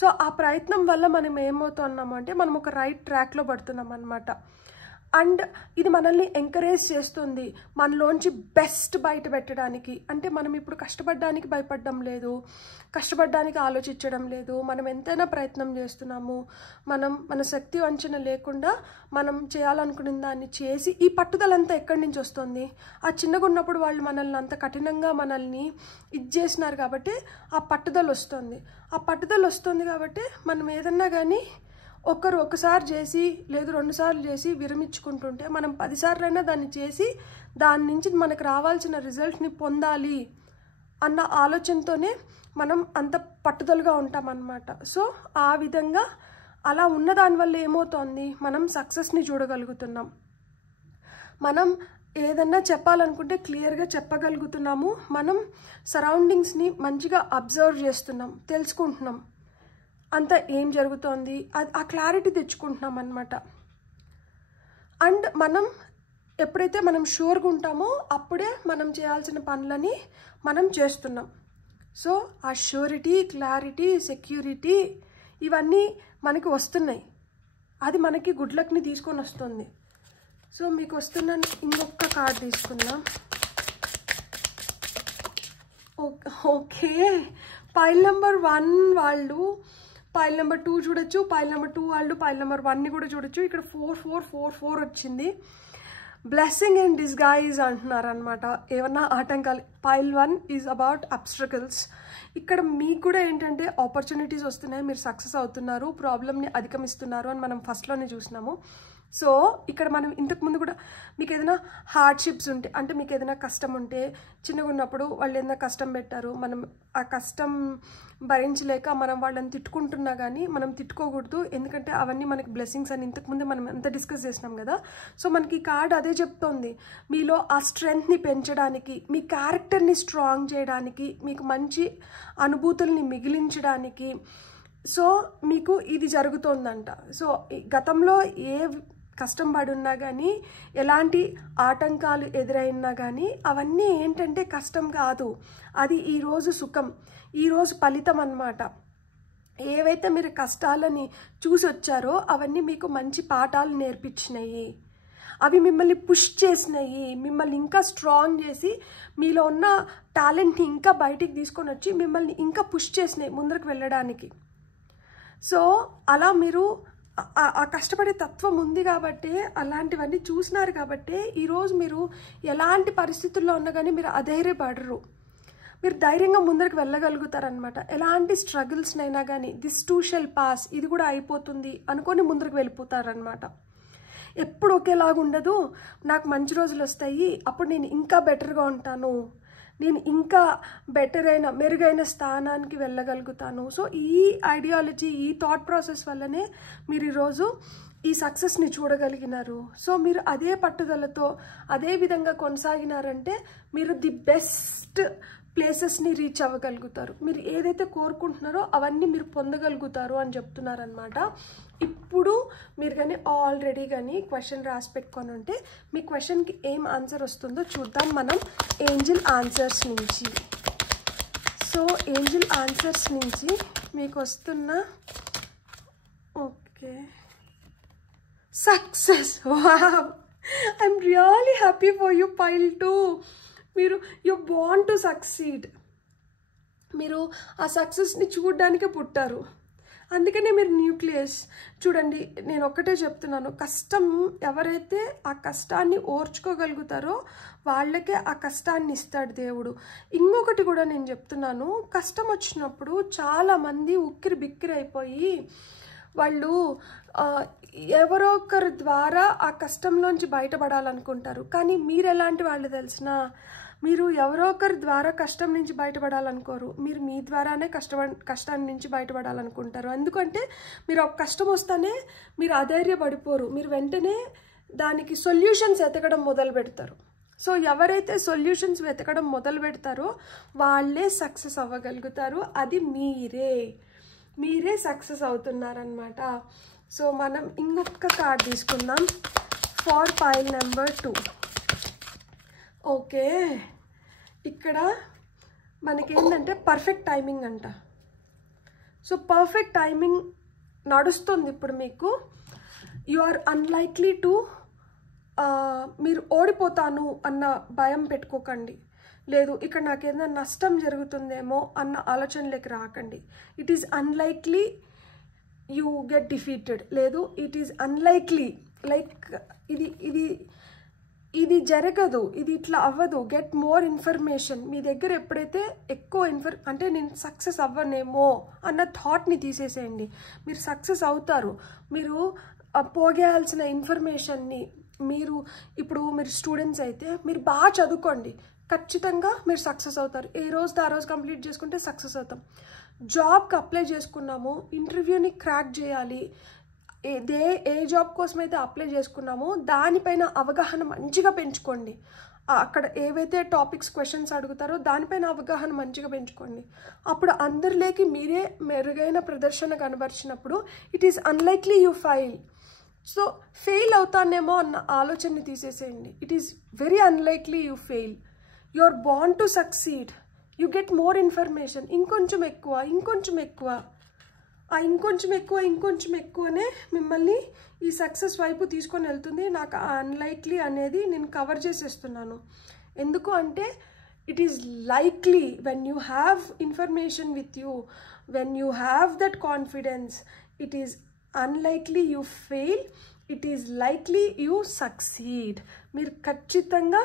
సో ఆ ప్రయత్నం వల్ల మనం ఏమవుతున్నాము అంటే మనం ఒక రైట్ ట్రాక్లో పడుతున్నాం అన్నమాట. అండ్ ఇది మనల్ని ఎంకరేజ్ చేస్తుంది మనలోంచి బెస్ట్ బయట పెట్టడానికి. అంటే మనం ఇప్పుడు కష్టపడడానికి భయపడడం లేదు, కష్టపడడానికి ఆలోచించడం లేదు, మనం ఎంతైనా ప్రయత్నం చేస్తున్నాము. మన శక్తి వంచన లేకుండా మనం చేయాలనుకున్న దాన్ని చేసి, ఈ పట్టుదలంతా ఎక్కడి నుంచి వస్తుంది? ఆ చిన్నగా ఉన్నప్పుడు వాళ్ళు మనల్ని అంత కఠినంగా మనల్ని ఇది చేసినారు కాబట్టి ఆ పట్టుదల వస్తుంది. ఆ పట్టుదల వస్తుంది కాబట్టి మనం ఏదన్నా కానీ ఒకసారి చేసి లేదు 2 సార్లు చేసి విరమించుకుంటుంటే మనం 10 సార్లైనా దాన్ని చేసి దాని నుంచి మనకు రావాల్సిన రిజల్ట్ని పొందాలి అన్న ఆలోచనతోనే మనం అంత పట్టుదలగా ఉంటామన్నమాట. సో ఆ విధంగా అలా ఉన్న దానివల్ల ఏమవుతోంది, మనం సక్సెస్ని చూడగలుగుతున్నాం. మనం ఏదన్నా చెప్పాలనుకుంటే క్లియర్గా చెప్పగలుగుతున్నాము. మనం సరౌండింగ్స్ని మంచిగా అబ్జర్వ్ చేస్తున్నాం, తెలుసుకుంటున్నాం అంతా ఏం జరుగుతోంది, ఆ క్లారిటీ తెచ్చుకుంటున్నాం అన్నమాట. అండ్ మనం ఎప్పుడైతే మనం షూర్గా ఉంటామో అప్పుడే మనం చేయాల్సిన పనులని మనం చేస్తున్నాం. సో ఆ ష్యూరిటీ, క్లారిటీ, సెక్యూరిటీ ఇవన్నీ మనకి వస్తున్నాయి. అది మనకి గుడ్ లక్ని తీసుకొని వస్తుంది. సో మీకు వస్తున్న ఇంకొక కార్డ్ తీసుకుందాం. ఓకే, పైల్ నెంబర్ 1 వాళ్ళు పైల్ నెంబర్ 2 చూడొచ్చు, పైల్ నెంబర్ 2 వాళ్ళు పైల్ నెంబర్ 1ని కూడా చూడొచ్చు. ఇక్కడ 4 4 4 4 వచ్చింది. బ్లెస్సింగ్ అండ్ డిస్గైజ్ అంటున్నారు అనమాట. ఏమన్నా ఆటంకాలు. Pile 1 is about obstacles. ఇక్కడ మీకు కూడా ఏంటంటే ఆపర్చునిటీస్ వస్తున్నాయి, మీరు సక్సెస్ అవుతున్నారు, ప్రాబ్లమ్ని అధిగమిస్తున్నారు అని మనం ఫస్ట్లోనే చూసినాము. సో ఇక్కడ మనం ఇంతకుముందు కూడా మీకు ఏదైనా హార్డ్షిప్స్ ఉంటే, అంటే మీకు ఏదైనా కష్టం ఉంటే, చిన్నగా ఉన్నప్పుడు వాళ్ళు ఏదైనా కష్టం పెట్టారు, మనం ఆ కష్టం భరించలేక మనం వాళ్ళని తిట్టుకుంటున్నా కానీ మనం తిట్టుకోకూడదు, ఎందుకంటే అవన్నీ మనకి బ్లెస్సింగ్స్ అని ఇంతకుముందే మనం ఎంత డిస్కస్ చేసినాం కదా. సో మనకి ఈ కార్డ్ అదే చెప్తోంది, మీలో ఆ స్ట్రెంగ్త్ని పెంచడానికి, మీ క్యారెక్టర్ని స్ట్రాంగ్ చేయడానికి, మీకు మంచి అనుభూతుల్ని మిగిలించడానికి. సో మీకు ఇది జరుగుతోందంట. సో గతంలో ఏ కష్టం పడున్నా కానీ, ఎలాంటి ఆటంకాలు ఎదురైనా కానీ అవన్నీ ఏంటంటే కష్టం కాదు, అది ఈరోజు సుఖం, ఈరోజు ఫలితం అన్నమాట. ఏవైతే మీరు కష్టాలని చూసి వచ్చారో అవన్నీ మీకు మంచి పాఠాలు నేర్పించినాయి, అవి మిమ్మల్ని పుష్ చేసినాయి, మిమ్మల్ని ఇంకా స్ట్రాంగ్ చేసి మీలో ఉన్న టాలెంట్ని ఇంకా బయటికి తీసుకొని వచ్చి మిమ్మల్ని ఇంకా పుష్ చేసినాయి ముందరకు వెళ్ళడానికి. సో అలా మీరు ఆ కష్టపడే తత్వం ఉంది కాబట్టి, అలాంటివన్నీ చూసినారు కాబట్టి ఈరోజు మీరు ఎలాంటి పరిస్థితుల్లో ఉన్నా కానీ మీరు అధైర్యపడరు, మీరు ధైర్యంగా ముందరికి వెళ్ళగలుగుతారనమాట. ఎలాంటి స్ట్రగుల్స్నైనా కానీ దిస్ టూ షెల్ పాస్, ఇది కూడా అయిపోతుంది అనుకొని ముందరికి వెళ్ళిపోతారనమాట. ఎప్పుడు ఒకేలాగా ఉండదు, నాకు మంచి రోజులు వస్తాయి, అప్పుడు నేను ఇంకా బెటర్గా ఉంటాను, నేను ఇంకా బెటర్ అయిన మెరుగైన స్థానానికి వెళ్ళగలుగుతాను. సో ఈ ఐడియాలజీ, ఈ థాట్ ప్రాసెస్ వల్లనే మీరు ఈరోజు ఈ సక్సెస్ని చూడగలిగినారు. సో మీరు అదే పట్టుదలతో అదే విధంగా కొనసాగినారంటే మీరు ది బెస్ట్ ప్లేసెస్ని రీచ్ అవ్వగలుగుతారు. మీరు ఏదైతే కోరుకుంటున్నారో అవన్నీ మీరు పొందగలుగుతారు అని చెప్తున్నారనమాట. ఇప్పుడు మీరు కానీ ఆల్రెడీ కానీ క్వశ్చన్ రాసి పెట్టుకొని ఉంటే మీ క్వశ్చన్కి ఏం ఆన్సర్ వస్తుందో చూద్దాం మనం ఏంజిల్ ఆన్సర్స్ నుంచి. సో ఏంజిల్ ఆన్సర్స్ నుంచి మీకు వస్తున్న okay success. Wow, I'm really happy for you pile 2. మీరు యు వాంట్ టు సక్సీడ్. మీరు ఆ సక్సెస్ని చూడడానికే పుట్టారు. అందుకనే మీరు న్యూక్లియస్ చూడండి. నేను ఒక్కటే చెప్తున్నాను, కష్టం ఎవరైతే ఆ కష్టాన్ని ఓర్చుకోగలుగుతారో వాళ్ళకే ఆ కష్టాన్ని ఇస్తాడు దేవుడు. ఇంకొకటి కూడా నేను చెప్తున్నాను, కష్టం వచ్చినప్పుడు చాలామంది ఉక్కిరి బిక్కిరి అయిపోయి వాళ్ళు ఎవరో ఒకరి ద్వారా ఆ కష్టంలోంచి బయటపడాలనుకుంటారు. కానీ మీరు ఎలాంటి వాళ్ళు తెలిసినా, మీరు ఎవరో ఒకరి ద్వారా కష్టం నుంచి బయటపడాలనుకోరు. మీరు మీ ద్వారానే కష్టాన్ని నుంచి బయటపడాలనుకుంటారు. ఎందుకంటే మీరు ఒక కష్టం వస్తేనే మీరు అధైర్యపడిపోరు, మీరు వెంటనే దానికి సొల్యూషన్స్ వెతకడం మొదలు పెడతారు. సో ఎవరైతే సొల్యూషన్స్ వెతకడం మొదలు పెడతారో వాళ్ళే సక్సెస్ అవ్వగలుగుతారు. అది మీరే సక్సెస్ అవుతున్నారనమాట. సో మనం ఇంకొక కార్డ్ తీసుకుందాం ఫర్ పైల్ నెంబర్ 2. ఓకే, ఇక్కడ మనకేంటంటే పర్ఫెక్ట్ టైమింగ్ అంట. సో పర్ఫెక్ట్ టైమింగ్ నడుస్తుంది ఇప్పుడు మీకు. యు ఆర్ అన్లైక్లీ టు మీరు ఓడిపోతాను అన్న భయం పెట్టుకోకండి. లేదు ఇక్కడ నాకేదైనా నష్టం జరుగుతుందేమో అన్న ఆలోచనలోకి రాకండి. It is unlikely you get defeated. లేదు ఇట్ ఈస్ అన్లైక్లీ, లైక్ ఇది జరగదు, ఇది ఇట్లా అవ్వదు. Get more information. మీ దగ్గర ఎప్పుడైతే ఎక్కువ అంటే నేను సక్సెస్ అవ్వనేమో అన్న థాట్ని తీసేసేయండి. మీరు సక్సెస్ అవుతారు. మీరు పోగేయాల్సిన ఇన్ఫర్మేషన్ని ఇప్పుడు మీరు స్టూడెంట్స్ అయితే మీరు బాగా చదువుకోండి, ఖచ్చితంగా మీరు సక్సెస్ అవుతారు. ఏ రోజు ఆ రోజు కంప్లీట్ చేసుకుంటే సక్సెస్ అవుతాం. జాబ్కి అప్లై చేసుకున్నాము, ఇంటర్వ్యూని క్రాక్ చేయాలి. ఏ జాబ్ కోసం అయితే అప్లై చేసుకున్నామో దానిపైన అవగాహన మంచిగా పెంచుకోండి. అక్కడ ఏవైతే టాపిక్స్ క్వశ్చన్స్ అడుగుతారో దానిపైన అవగాహన మంచిగా పెంచుకోండి. అప్పుడు అందరిలోకి మీరే మెరుగైన ప్రదర్శన కనబరిచినప్పుడు it is unlikely you fail. So fail అవుతానేమో అన్న ఆలోచనని తీసేసేయండి. It is very unlikely you fail. You are born to succeed. You get more information. ఇంకొంచెం ఎక్కువ ఆ ఇంకొంచెం ఎక్కువనే మిమ్మల్ని ఈ సక్సెస్ వైపు తీసుకొని వెళ్తుంది. నాకు ఆ అన్లైక్లీ అనేది నేను కవర్ చేసేస్తున్నాను. ఎందుకు అంటే it is likely when you have information with you, when you have that confidence, it is unlikely you fail, it is likely you succeed. మీరు ఖచ్చితంగా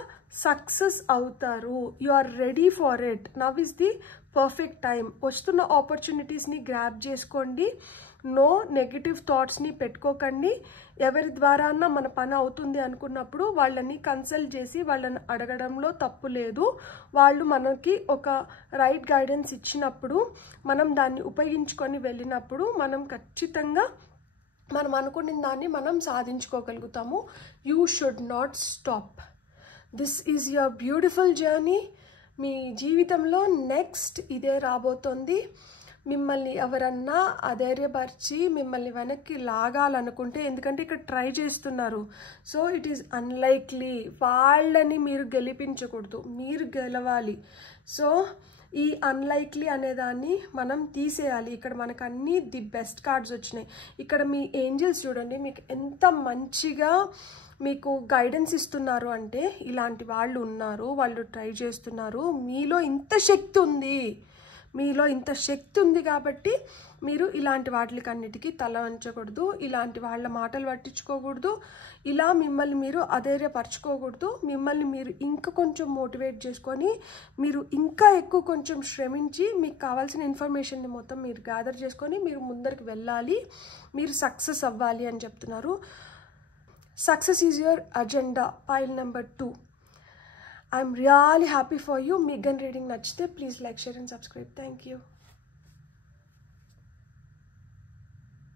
సక్సెస్ అవుతారు. You are ready for it. Now is the perfect time. వస్తున్న ఆపర్చునిటీస్ని grab చేసుకోండి. No negative థాట్స్ని పెట్టుకోకండి. ఎవరి ద్వారా మన పని అవుతుంది అనుకున్నప్పుడు వాళ్ళని కన్సల్ట్ చేసి వాళ్ళని అడగడంలో తప్పు లేదు. వాళ్ళు మనకి ఒక రైట్ గైడెన్స్ ఇచ్చినప్పుడు మనం దాన్ని ఉపయోగించుకొని వెళ్ళినప్పుడు మనం ఖచ్చితంగా మనం అనుకున్న దాన్ని మనం సాధించుకోగలుగుతాము. You should not stop. This is your beautiful journey. మీ జీవితంలో నెక్స్ట్ ఇదే రాబోతోంది. మిమ్మల్ని ఎవరన్నా అధైర్యపరిచి మిమ్మల్ని వెనక్కి లాగాలనుకుంటే, ఎందుకంటే ఇక్కడ ట్రై చేస్తున్నారు, సో ఇట్ ఈస్ అన్లైక్లీ. వాళ్ళని మీరు గెలిపించకూడదు, మీరు గెలవాలి. సో ఈ అన్లైక్లీ అనేదాన్ని మనం తీసేయాలి. ఇక్కడ మనకు అన్నీ ది బెస్ట్ కార్డ్స్ వచ్చినాయి. ఇక్కడ మీ ఏంజల్స్ చూడండి మీకు ఎంత మంచిగా మీకు గైడెన్స్ ఇస్తున్నారు అంటే, ఇలాంటి వాళ్ళు ఉన్నారు, వాళ్ళు ట్రై చేస్తున్నారు, మీలో ఇంత శక్తి ఉంది కాబట్టి మీరు ఇలాంటి వాటికన్నిటికీ తల వంచకూడదు, ఇలాంటి వాళ్ళ మాటలు పట్టించుకోకూడదు, ఇలా మిమ్మల్ని మీరు అధైర్యపరచుకోకూడదు. మిమ్మల్ని మీరు ఇంకా కొంచెం మోటివేట్ చేసుకొని మీరు ఇంకా ఎక్కువ కొంచెం శ్రమించి మీకు కావాల్సిన ఇన్ఫర్మేషన్ని మొత్తం మీరు గ్యాదర్ చేసుకొని మీరు ముందరికి వెళ్ళాలి, మీరు సక్సెస్ అవ్వాలి అని చెప్తున్నారు. Success is your agenda. Pile number 2. I'm really happy for you. మీకు గన్ రీడింగ్ నచ్చితే please like, share and subscribe. Thank you.